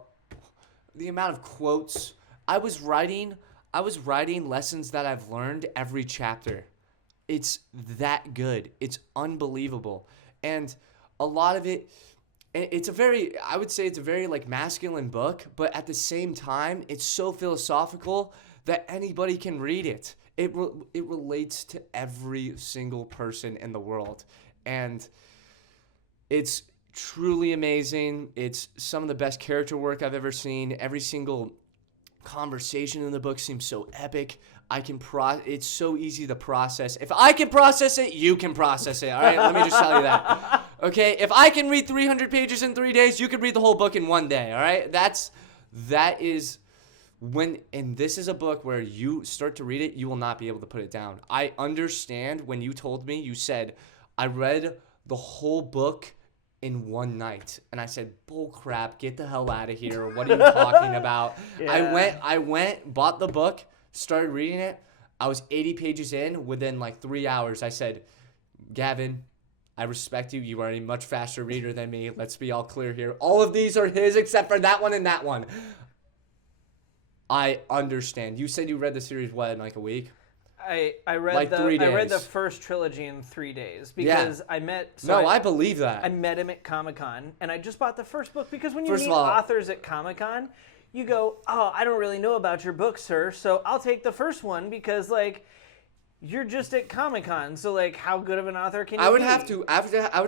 amount of quotes. I was writing lessons that I've learned every chapter. It's that good. It's unbelievable. And a lot of it, I would say it's a very like masculine book, but at the same time, it's so philosophical that anybody can read it. It relates to every single person in the world. And it's truly amazing. It's some of the best character work I've ever seen. Every single conversation in the book seems so epic. It's so easy to process. If I can process it, you can process it. All right, let me just tell you that. Okay, if I can read 300 pages in 3 days, you can read the whole book in 1 day. All right, that is And this is a book where you start to read it, you will not be able to put it down. I understand when you told me, you said, I read the whole book in one night. And I said, bull crap, get the hell out of here. What are you talking about? Yeah. I went, bought the book, started reading it. I was 80 pages in. Within like 3 hours, I said, Gavin, I respect you. You are a much faster reader than me. Let's be all clear here. All of these are his except for that one and that one. I understand. You said you read the series, what, in like a week? I read like 3 days. I read the first trilogy in 3 days because I met. So I believe that. I met him at Comic-Con, and I just bought the first book because when you First meet of all, authors at Comic-Con, you go, "Oh, I don't really know about your book, sir, so I'll take the first one because like you're just at Comic-Con, so like how good of an author can you be?" I would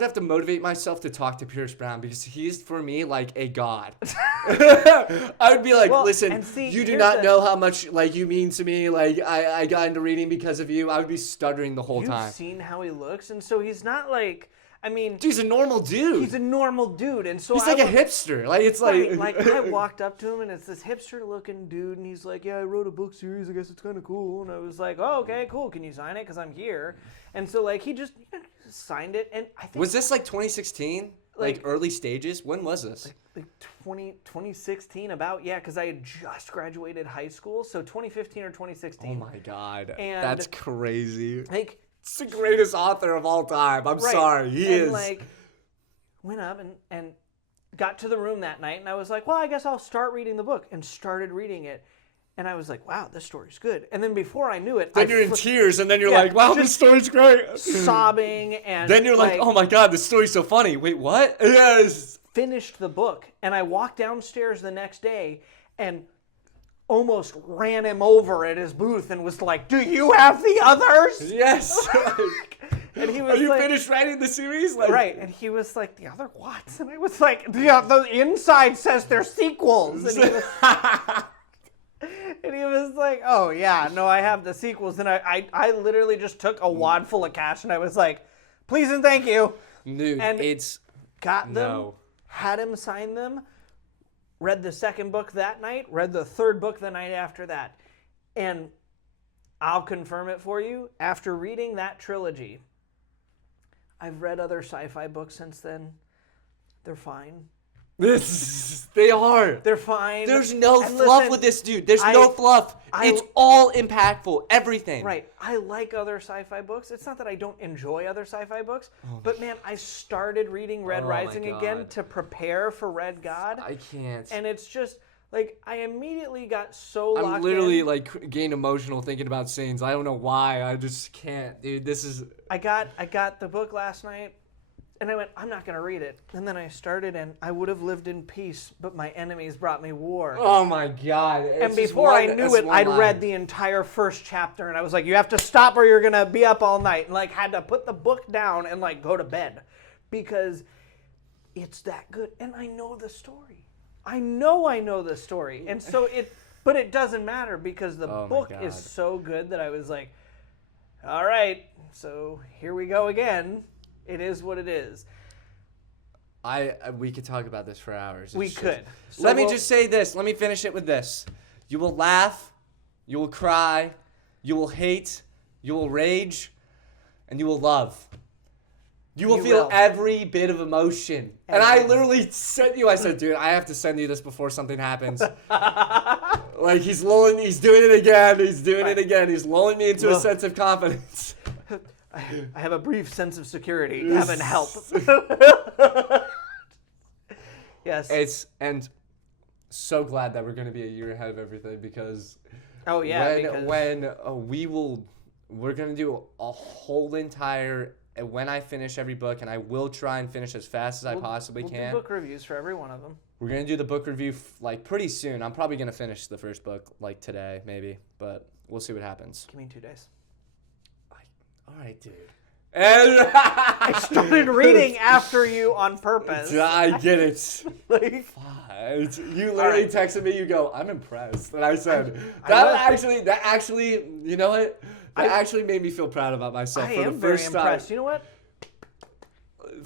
have to motivate myself to talk to Pierce Brown because he's for me like a god. I would be like, listen, you do not know how much like you mean to me. Like I got into reading because of you. I would be stuttering the whole time. You've seen how he looks, and so he's not like. I mean, dude, he's a normal dude. He's a normal dude, and so he's like a hipster. Like it's like I walked up to him, and it's this hipster-looking dude, and he's like, "Yeah, I wrote a book series. I guess it's kind of cool." And I was like, "Oh, okay, cool. Can you sign it? Because I'm here." And so like he just signed it, and I think was this like 2016, like early stages? When was this? Like 2016, about because I had just graduated high school, so 2015 or 2016. Oh my god, and that's crazy. Like. It's the greatest author of all time. I'm sorry. He is. Like, went up and got to the room that night, and I was like, well, I guess I'll start reading the book, and started reading it. And I was like, wow, this story's good. And then before I knew it... Then you're in tears, and then you're like, wow, this story's great. Sobbing, and... Then you're like, oh my god, this story's so funny. Wait, what? Yes. Finished the book, and I walked downstairs the next day, and... almost ran him over at his booth and was like, "Do you have the others?" Yes. And he was Are you finished writing the series? Like, right. And he was like, "The other what?" And I was like, the inside says they're sequels. And he was like, "Oh yeah, no, I have the sequels." And I literally just took a wad full of cash and I was like, "Please and thank you." Dude, and it's got them, had him sign them. Read the second book that night, read the third book the night after that. And I'll confirm it for you, after reading that trilogy, I've read other sci-fi books since then. They're fine. They are. They're fine. There's no fluff with this dude. There's no fluff. It's all impactful. Everything. Right. I like other sci-fi books. It's not that I don't enjoy other sci-fi books, but man, I started reading Red Rising again to prepare for Red God. I can't. And it's just like I immediately got so locked in. I'm literally like getting emotional thinking about scenes. I don't know why. I just can't, dude. This is. I got the book last night. And I went, I'm not going to read it. And then I started, and I would have lived in peace, but my enemies brought me war. Oh, my God. And before I knew it, I'd read the entire first chapter, and I was like, you have to stop or you're going to be up all night. And, like, had to put the book down and, like, go to bed because it's that good. And I know the story. I know the story. And so but it doesn't matter because the book is so good that I was like, all right, so here we go again. It is what it is. We could talk about this for hours. We could. So let me just say this. Let me finish it with this. You will laugh, you will cry, you will hate, you will rage, and you will love. You will feel every bit of emotion. And I literally sent you, I said, dude, I have to send you this before something happens. Like he's doing it again. He's lulling me into a sense of confidence. I have a brief sense of security. Heaven help. Yes. And so glad that we're going to be a year ahead of everything because we're going to do a whole entire, when I finish every book, and I will try and finish as fast as I possibly can. Do book reviews for every one of them. We're going to do the book review like pretty soon. I'm probably going to finish the first book like today maybe, but we'll see what happens. Give me 2 days. All right, dude. And I started reading after you on purpose. I get it. Like, you literally texted me. You go, I'm impressed. And I said, that actually, you know what? That actually made me feel proud about myself for the first time. Impressed. You know what?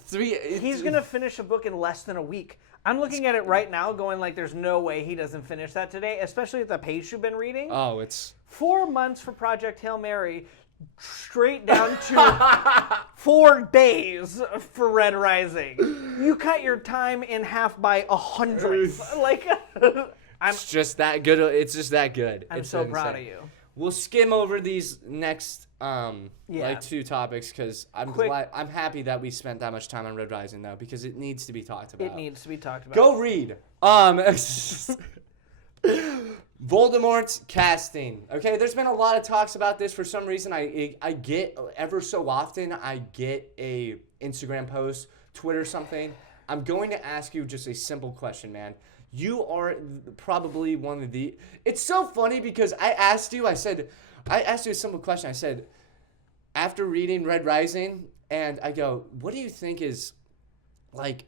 He's going to finish a book in less than a week. I'm looking at it right now going like there's no way he doesn't finish that today, especially at the pace you've been reading. Oh, it's 4 months for Project Hail Mary, straight down to 4 days for Red Rising. You cut your time in half by 100. Like, it's just that good. It's just that good. I'm it's so proud of you. We'll skim over these next like 2 topics because I'm happy that we spent that much time on Red Rising though because it needs to be talked about. It needs to be talked about. Go read. Voldemort's casting. Okay, there's been a lot of talks about this. For some reason, I get ever so often I get a Instagram post, Twitter something. I'm going to ask you just a simple question, man. You are probably one of the. It's so funny because I asked you a simple question. I said, after reading Red Rising, and I go, what do you think is, like,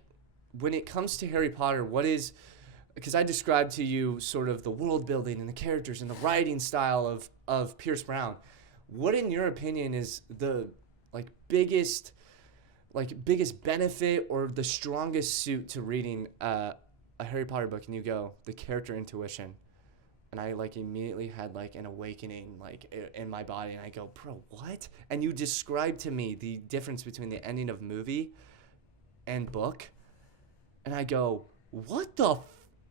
when it comes to Harry Potter, what is, because I described to you sort of the world building and the characters and the writing style of Pierce Brown. What, in your opinion, is the, biggest benefit or the strongest suit to reading a Harry Potter book? And you go, the character intuition. And I immediately had an awakening in my body, and I go, bro, what? And you described to me the difference between the ending of movie and book, and I go, what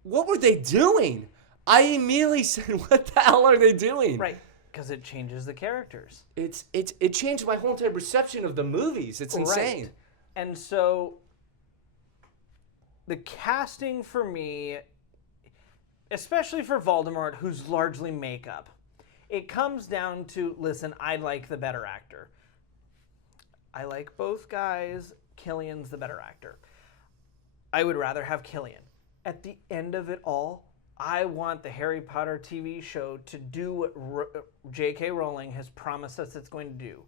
were they doing? I immediately said, what the hell are they doing? Right, because it changes the characters. It changed my whole entire perception of the movies. It's insane. Right. And so the casting for me, especially for Voldemort, who's largely makeup, it comes down to, listen, I like the better actor. I like both guys. Killian's the better actor. I would rather have Killian. At the end of it all, I want the Harry Potter TV show to do what J.K. Rowling has promised us it's going to do,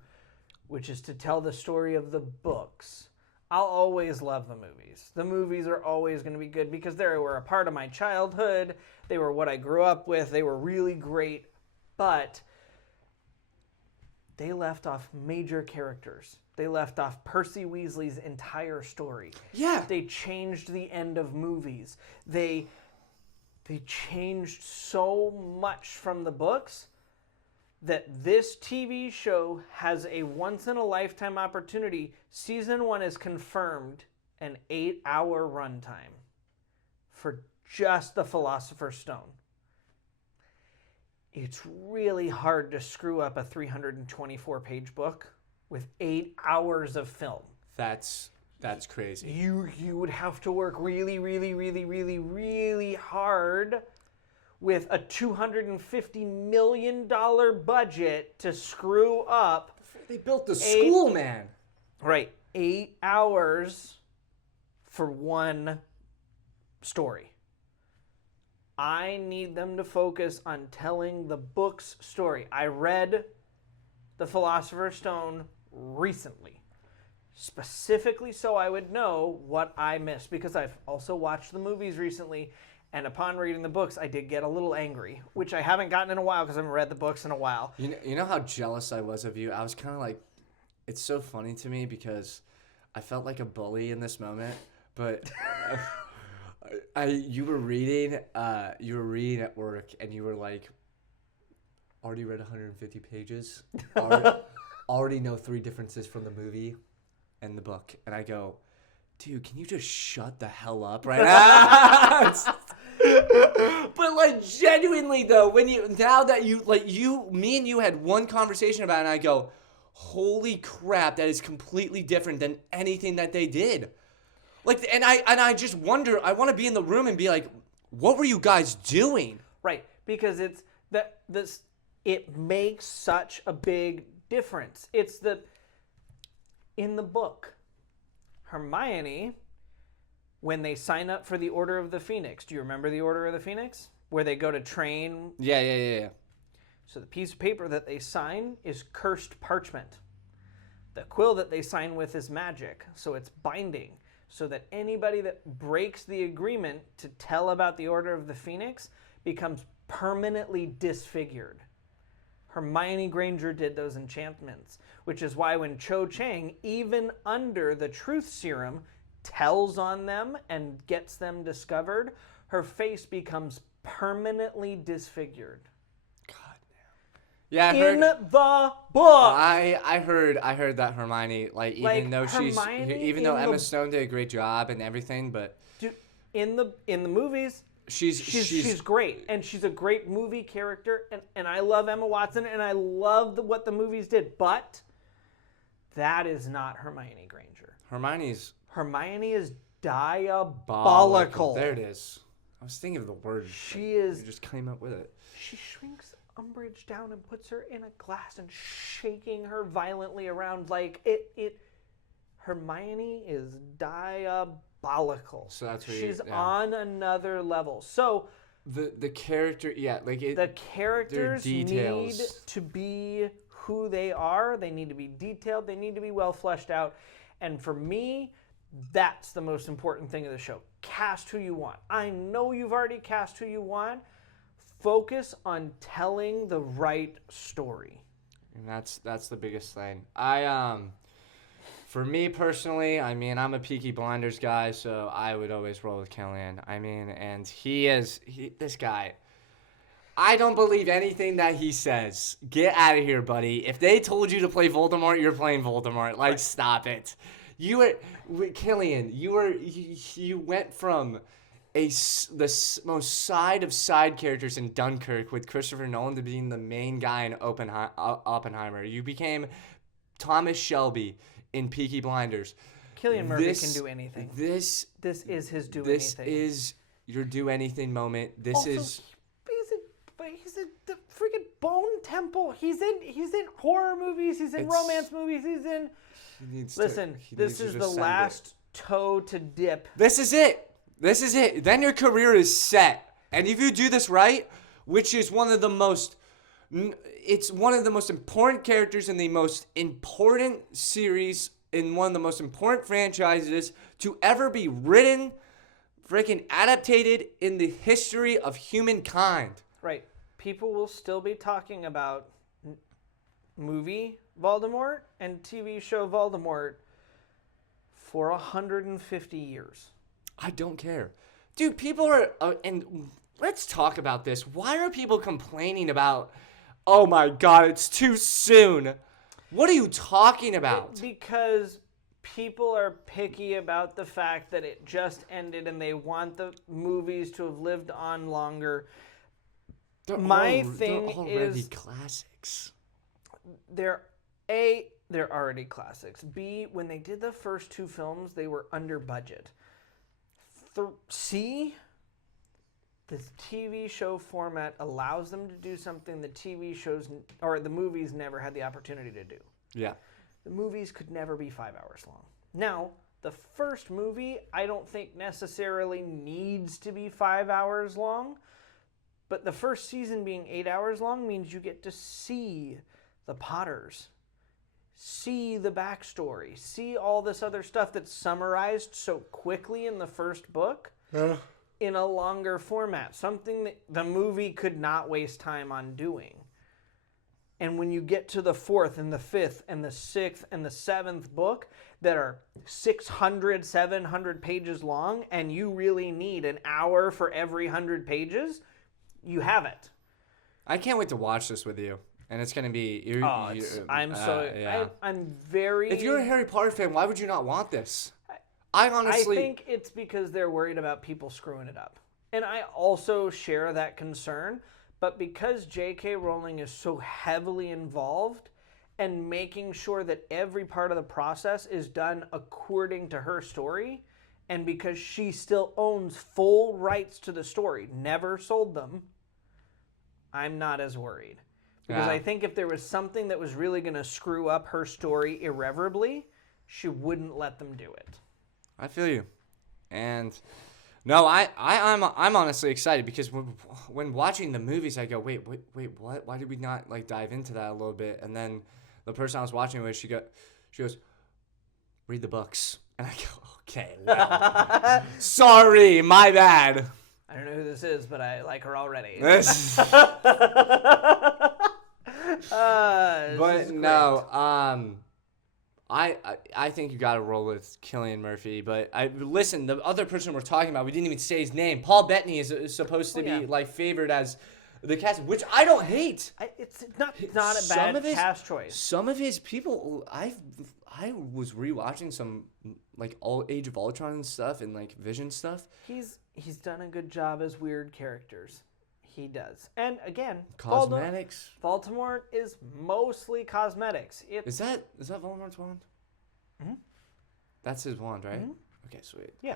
which is to tell the story of the books. I'll always love the movies. The movies are always going to be good because they were a part of my childhood. They were what I grew up with. They were really great. But they left off major characters. They left off Percy Weasley's entire story. Yeah. They changed the end of movies. They changed so much from the books that this TV show has a once-in-a-lifetime opportunity. Season 1 is confirmed an 8-hour runtime for just the Philosopher's Stone. It's really hard to screw up a 324-page book with 8 hours of film. That's crazy. You would have to work really, really, really, really, really hard with a $250 million budget to screw up. They built the school, man. Right. 8 hours for one story. I need them to focus on telling the book's story. I read The Philosopher's Stone recently, specifically so I would know what I missed, because I've also watched the movies recently, and upon reading the books, I did get a little angry, which I haven't gotten in a while because I haven't read the books in a while. You know how jealous I was of you? I was kind of like, it's so funny to me because I felt like a bully in this moment, but you were reading at work, and you were like, already read 150 pages, already know 3 differences from the movie and the book, and I go, dude, can you just shut the hell up right now? But genuinely though, now that me and you had one conversation about it, and I go, holy crap, that is completely different than anything that they did. And I just wonder, I want to be in the room and be like, what were you guys doing? Right, because it's it makes such a big difference. In the book, Hermione, when they sign up for the Order of the Phoenix, do you remember the Order of the Phoenix? Where they go to train? Yeah. So the piece of paper that they sign is cursed parchment. The quill that they sign with is magic, so it's binding. So that anybody that breaks the agreement to tell about the Order of the Phoenix becomes permanently disfigured. Hermione Granger did those enchantments, which is why when Cho Chang, even under the truth serum, tells on them and gets them discovered, her face becomes permanently disfigured. Yeah, in the book. I heard that Hermione, even though Emma Stone did a great job and everything, but dude, in the movies, she's great, and she's a great movie character, and I love Emma Watson, and I love what the movies did, but that is not Hermione Granger. Hermione is diabolical. There it is. I was thinking of the word. You just came up with it. She shrinks Umbridge down and puts her in a glass and shaking her violently around like it. Hermione is diabolical. So that's what she's on another level. So the character, the characters need to be who they are. They need to be detailed. They need to be well fleshed out. And for me, that's the most important thing of the show. Cast who you want. I know you've already cast who you want. Focus on telling the right story. And that's the biggest thing. For me personally, I'm a Peaky Blinders guy, so I would always roll with Killian. And this guy. I don't believe anything that he says. Get out of here, buddy. If they told you to play Voldemort, you're playing Voldemort. Right. Stop it. Killian, you went from the most side characters in Dunkirk with Christopher Nolan to being the main guy in Oppenheimer. You became Thomas Shelby in Peaky Blinders. Cillian Murphy can do anything. This is his do anything. This is your do anything moment. He's the freaking Bone Temple. He's in horror movies. He's in romance movies. He's in. This is the last toe to dip. This is it. Then your career is set. And if you do this right, which is one of the most important characters in the most important series in one of the most important franchises to ever be written, freaking adapted in the history of humankind. Right. People will still be talking about movie Voldemort and TV show Voldemort for 150 years. I don't care. Dude, people are... and let's talk about this. Why are people complaining about, oh my God, it's too soon? What are you talking about? Because people are picky about the fact that it just ended and they want the movies to have lived on longer. They're already classics. They're already classics. B, when they did the first two films, they were under budget. C, the TV show format allows them to do something the TV shows or the movies never had the opportunity to do. Yeah. The movies could never be 5 hours long. Now, the first movie I don't think necessarily needs to be 5 hours long, but the first season being 8 hours long means you get to see the Potters, see the backstory, see all this other stuff that's summarized so quickly in the first book in a longer format, something that the movie could not waste time on doing. And when you get to the fourth and the fifth and the sixth and the seventh book that are 600, 700 pages long, and you really need an hour for every 100 pages, you have it. I can't wait to watch this with you. And it's going to be... I'm very... If you're a Harry Potter fan, why would you not want this? I think it's because they're worried about people screwing it up. And I also share that concern. But because J.K. Rowling is so heavily involved and making sure that every part of the process is done according to her story, and because she still owns full rights to the story, never sold them, I'm not as worried. Because I think if there was something that was really going to screw up her story irreparably, she wouldn't let them do it. I feel you. And no, I'm honestly excited because when watching the movies, I go, wait, what? Why did we not dive into that a little bit? And then the person I was watching with, she goes, read the books. And I go, okay, well, sorry, my bad. I don't know who this is, but I like her already. But no, I think you got to roll with Cillian Murphy, but listen, the other person we're talking about, we didn't even say his name. Paul Bettany is supposed to be like favored as the cast, which I don't hate. It's not a bad cast choice. Some of his people, I was rewatching some like all Age of Ultron and stuff and like Vision stuff. He's done a good job as weird characters. He does. And again, cosmetics. Voldemort is mostly cosmetics. Is that Voldemort's wand? Mm-hmm. That's his wand, right? Mm-hmm. Okay, sweet. Yeah.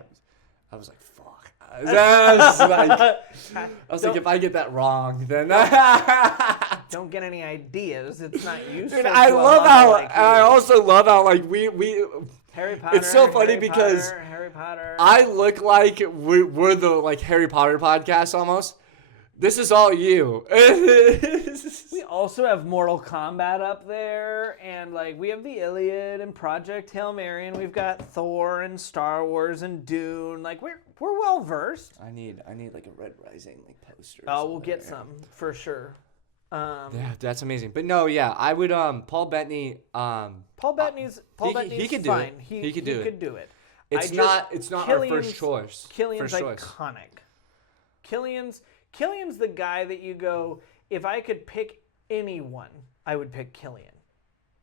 I was like, fuck. I was like, if I get that wrong, then don't get any ideas. It's not useful. Dude, I also love how like we Harry Potter. It's so funny because Harry Potter. I look like we're the like Harry Potter podcast almost. This is all you. We also have Mortal Kombat up there, and like we have the Iliad and Project Hail Mary, and we've got Thor and Star Wars and Dune. Like we're well versed. I need like a Red Rising like poster. Oh, we'll get some for sure. Yeah, that's amazing. But no, yeah, I would Paul Bettany. Paul Bettany's he could fine. Do it. He could do it. It's not our first choice. Cillian's iconic. Cillian's the guy that you go, if I could pick anyone, I would pick Cillian.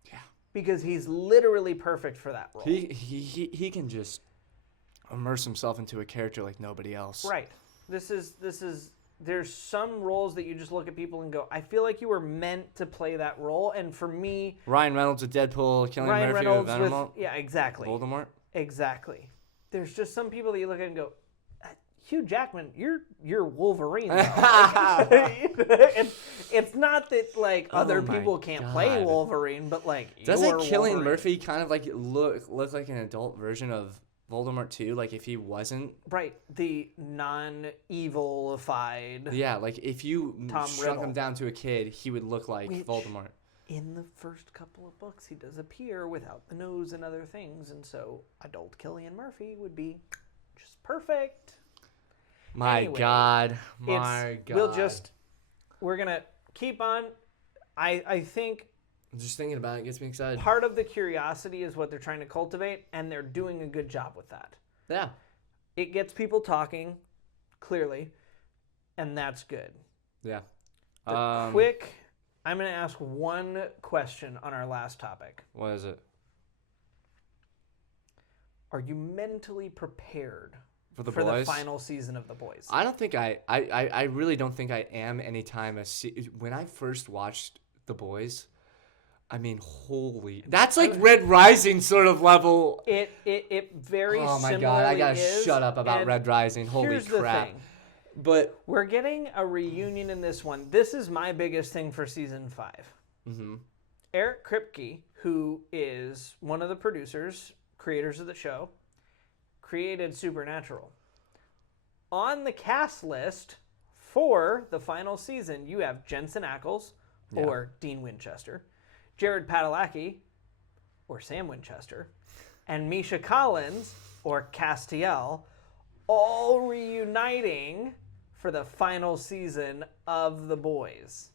Yeah. Because he's literally perfect for that role. He can just immerse himself into a character like nobody else. Right. This is there's some roles that you just look at people and go, I feel like you were meant to play that role. And for me, Ryan Reynolds with Deadpool, Cillian Murphy with Venom. Yeah, exactly. Voldemort. Exactly. There's just some people that you look at and go, Hugh Jackman, you're Wolverine. It's not that like other people can't play Wolverine, but like doesn't Cillian Murphy kind of like look like an adult version of Voldemort too? Like if he wasn't the non-evilified. Yeah, like if you shrunk him down to a kid, he would look like Voldemort. In the first couple of books, he does appear without the nose and other things, and so adult Cillian Murphy would be just perfect. My God. We're going to keep on. I think. Just thinking about it gets me excited. Part of the curiosity is what they're trying to cultivate, and they're doing a good job with that. Yeah. It gets people talking, clearly, and that's good. Yeah. I'm going to ask one question on our last topic. What is it? Are you mentally prepared for the final season of The Boys? I don't think I really don't think I am anytime when I first watched The Boys. I mean, that's like Red Rising sort of level. It very Oh my God, I gotta shut up about Red Rising. Holy crap. But we're getting a reunion in this one. This is my biggest thing for season 5. Mm-hmm. Eric Kripke, who is one of the creators of the show, created Supernatural. On the cast list for the final season, you have Jensen Ackles, or Dean Winchester, Jared Padalecki, or Sam Winchester, and Misha Collins, or Castiel, all reuniting for the final season of The Boys.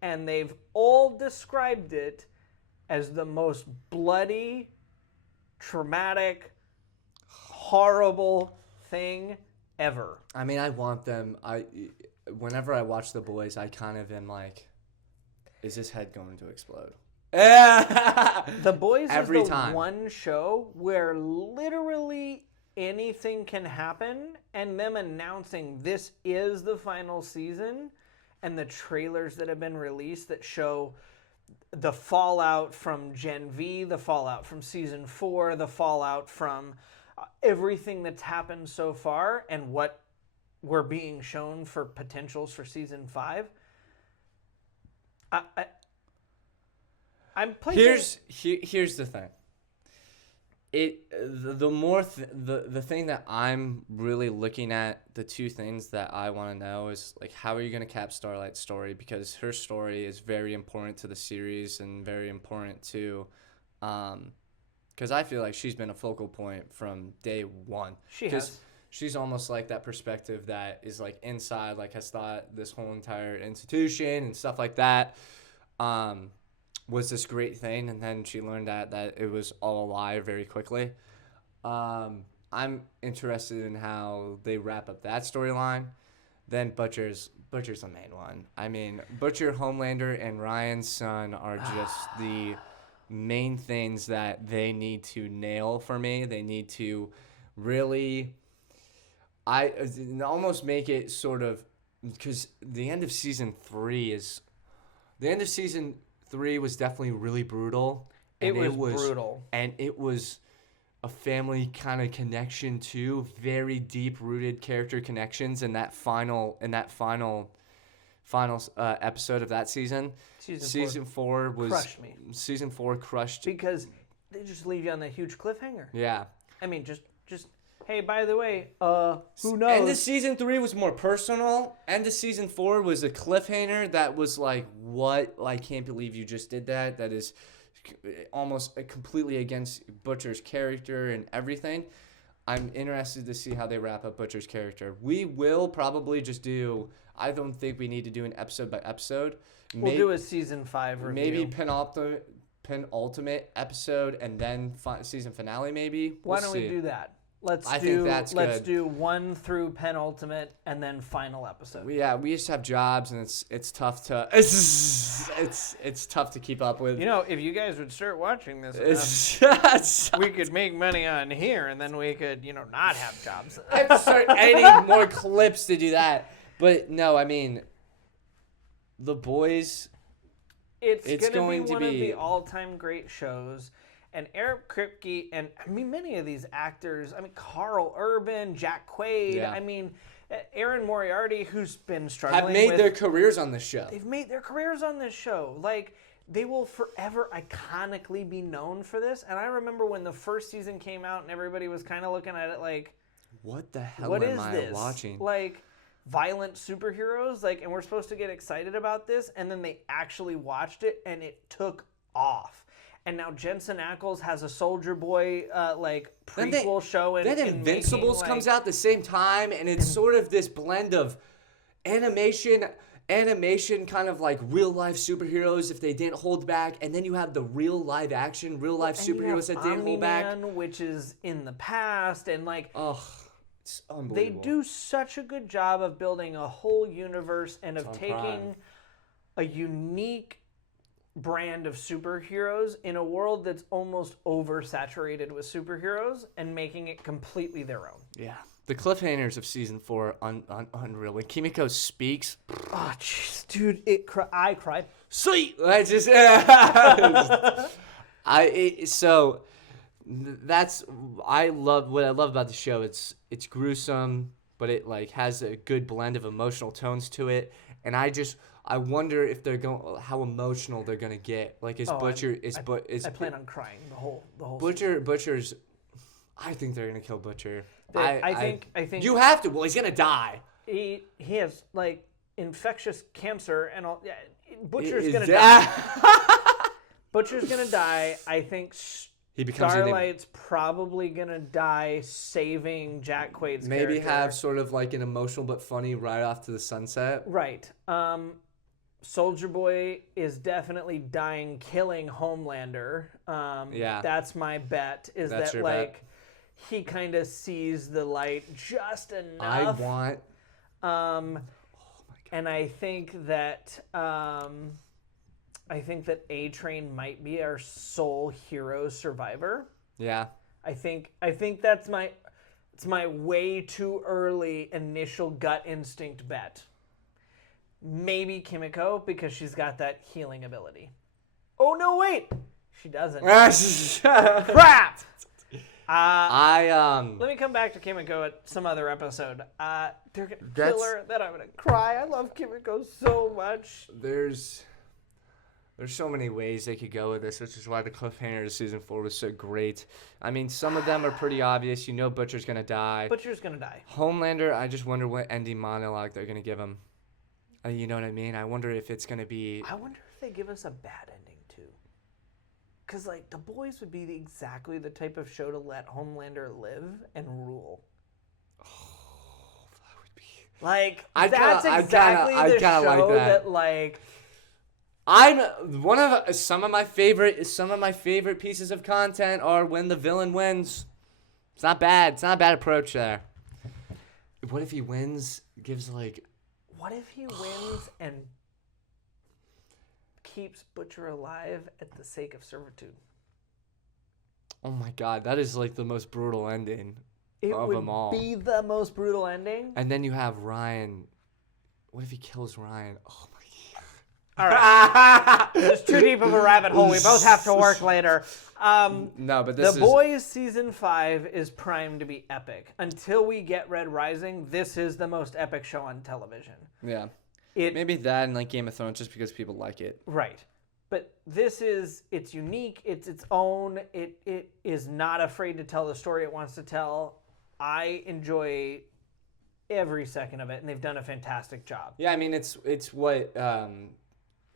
And they've all described it as the most bloody, traumatic, horrible thing ever. I mean, I want them. Whenever I watch The Boys, I kind of am like, is this head going to explode? The Boys is the one show where literally anything can happen, and them announcing this is the final season, and the trailers that have been released that show the fallout from Gen V, the fallout from season 4, the fallout from everything that's happened so far, and what we're being shown for potentials for season 5. I'm playing. Here's the thing. The thing that I'm really looking at, the two things that I want to know is like, how are you going to cap Starlight's story? Because her story is very important to the series and very important to, because I feel like she's been a focal point from day one. She's almost like that perspective that is like inside, like has thought this whole entire institution and stuff like that. was this great thing, and then she learned that it was all a lie very quickly. I'm interested in how they wrap up that storyline. Then Butcher's the main one. I mean, Butcher, Homelander, and Ryan's son are just the main things that they need to nail for me. They need to really, almost make it sort of, because the end of season 3 was definitely really brutal. And it was brutal. And it was a family kind of connection too, very deep rooted character connections in that final episode of that season. Season 4 crushed me. Season 4 crushed because they just leave you on that huge cliffhanger. Yeah. I mean, just hey, by the way, who knows? End of season 3 was more personal. End of season 4 was a cliffhanger that was like, what? I can't believe you just did that. That is almost completely against Butcher's character and everything. I'm interested to see how they wrap up Butcher's character. We will probably just do, I don't think we need to do an episode by episode. We'll do a season 5 review. Maybe penultimate episode and then season finale maybe. Why don't we do that? Let's do 1 through penultimate and then final episode. We used to have jobs, and it's tough to it's tough to keep up with. You know, if you guys would start watching this enough, we could make money on here, and then we could, not have jobs. I have to start editing more clips to do that. But no, I mean, The Boys. It's going to be one of the all-time great shows. And Eric Kripke, and many of these actors, Carl Urban, Jack Quaid, Aaron Moriarty, who's been struggling have made their careers on this show. They've made their careers on this show. Like, they will forever iconically be known for this. And I remember when the first season came out and everybody was kind of looking at it like, what the hell am I watching? Like, violent superheroes? Like, and we're supposed to get excited about this? And then they actually watched it and it took off. And now Jensen Ackles has a Soldier Boy prequel show. Then Invincibles comes out the same time, and it's sort of this blend of animation kind of like real life superheroes if they didn't hold back, and then you have the real life superheroes that didn't hold back. Omni-Man, which is in the past, and it's unbelievable. They do such a good job of building a whole universe and of taking a unique brand of superheroes in a world that's almost oversaturated with superheroes and making it completely their own. Yeah. The cliffhangers of season 4 are unreal. When Kimiko speaks... Oh, jeez, dude, I cried. Sweet! I love about the show. It's gruesome, but it has a good blend of emotional tones to it. And I wonder if how emotional they're gonna get. Like, I plan on crying the whole Butcher's. I think they're gonna kill Butcher. I think you have to. Well, he's gonna die. He has infectious cancer and all. Yeah, Butcher's gonna die. Butcher's gonna die. I think Starlight's probably gonna die saving Jack Quaid's maybe character. Have sort of like an emotional but funny ride off to the sunset. Right. Soldier Boy is definitely dying, killing Homelander. That's my bet. That's your bet. He kind of sees the light just enough. And I think that A-Train might be our sole hero survivor. Yeah. I think that's my way too early initial gut instinct bet. Maybe Kimiko, because she's got that healing ability. Oh, no, wait! She doesn't. Crap! Let me come back to Kimiko at some other episode. They're going to kill her, then I'm going to cry. I love Kimiko so much. There's so many ways they could go with this, which is why the cliffhanger of season 4 was so great. Some of them are pretty obvious. Butcher's going to die. Homelander, I just wonder what ending monologue they're going to give him. You know what I mean? I wonder if it's going to be... I wonder if they give us a bad ending, too. Because, The Boys would be exactly the type of show to let Homelander live and rule. Oh, that would be... That's exactly the show that I'm one of some of my favorite pieces of content are when the villain wins. It's not bad. It's not a bad approach there. What if he wins? Gives like. What if he wins and keeps Butcher alive at the sake of servitude? Oh my God, that is like the most brutal ending of them all. It would be the most brutal ending. And then you have Ryan. What if he kills Ryan? Oh my God. All right. It's too deep of a rabbit hole. We both have to work later. No, but this The Boys season 5 is primed to be epic. Until we get Red Rising, this is the most epic show on television. Yeah. Maybe that and like Game of Thrones just because people like it. Right. But it's unique. It's its own. It is not afraid to tell the story it wants to tell. I enjoy every second of it, and they've done a fantastic job. Yeah, I mean, it's what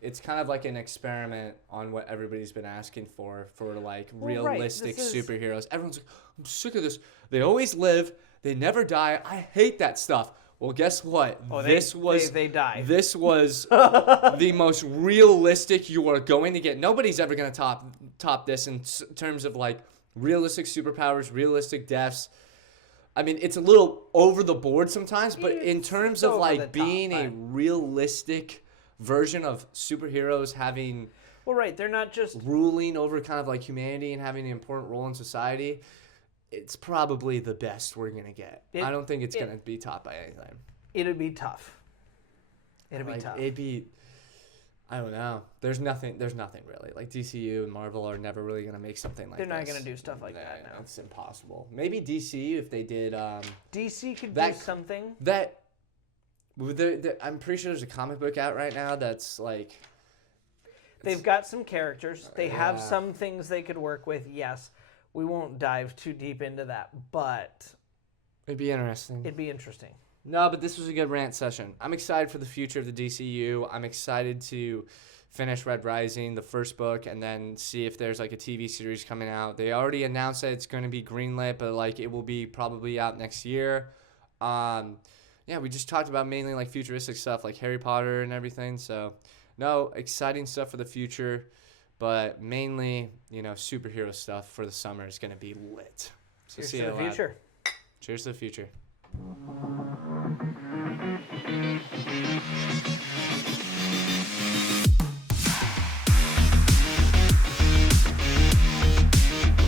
it's kind of like an experiment on what everybody's been asking for like realistic superheroes. Everyone's like, I'm sick of this. They always live. They never die. I hate that stuff. Well, guess what? Oh, they die. This was the most realistic you are going to get. Nobody's ever going to top this in terms of like realistic superpowers, realistic deaths. I mean, it's a little over the board sometimes, but in terms of like being a realistic version of superheroes having they're not just ruling over kind of like humanity and having an important role in society. It's probably the best we're gonna get. I don't think it's gonna be topped by anything. It'd be tough. It'd be tough. I don't know. There's nothing really. Like DCU and Marvel are never really gonna make something like They're this. not gonna do stuff like that now. It's impossible. Maybe DC if they did. DC could do something. I'm pretty sure there's a comic book out right now that's like. They've got some characters. They have some things they could work with. Yes. We won't dive too deep into that, but it'd be interesting. No, but this was a good rant session. I'm excited for the future of the DCU. I'm excited to finish Red Rising, the first book, and then see if there's like a TV series coming out. They already announced that it's going to be greenlit, but like it will be probably out next year. We just talked about mainly like futuristic stuff like Harry Potter and everything. So, no, exciting stuff for the future. But mainly, superhero stuff for the summer is going to be lit. So Cheers to the future. Cheers to the future.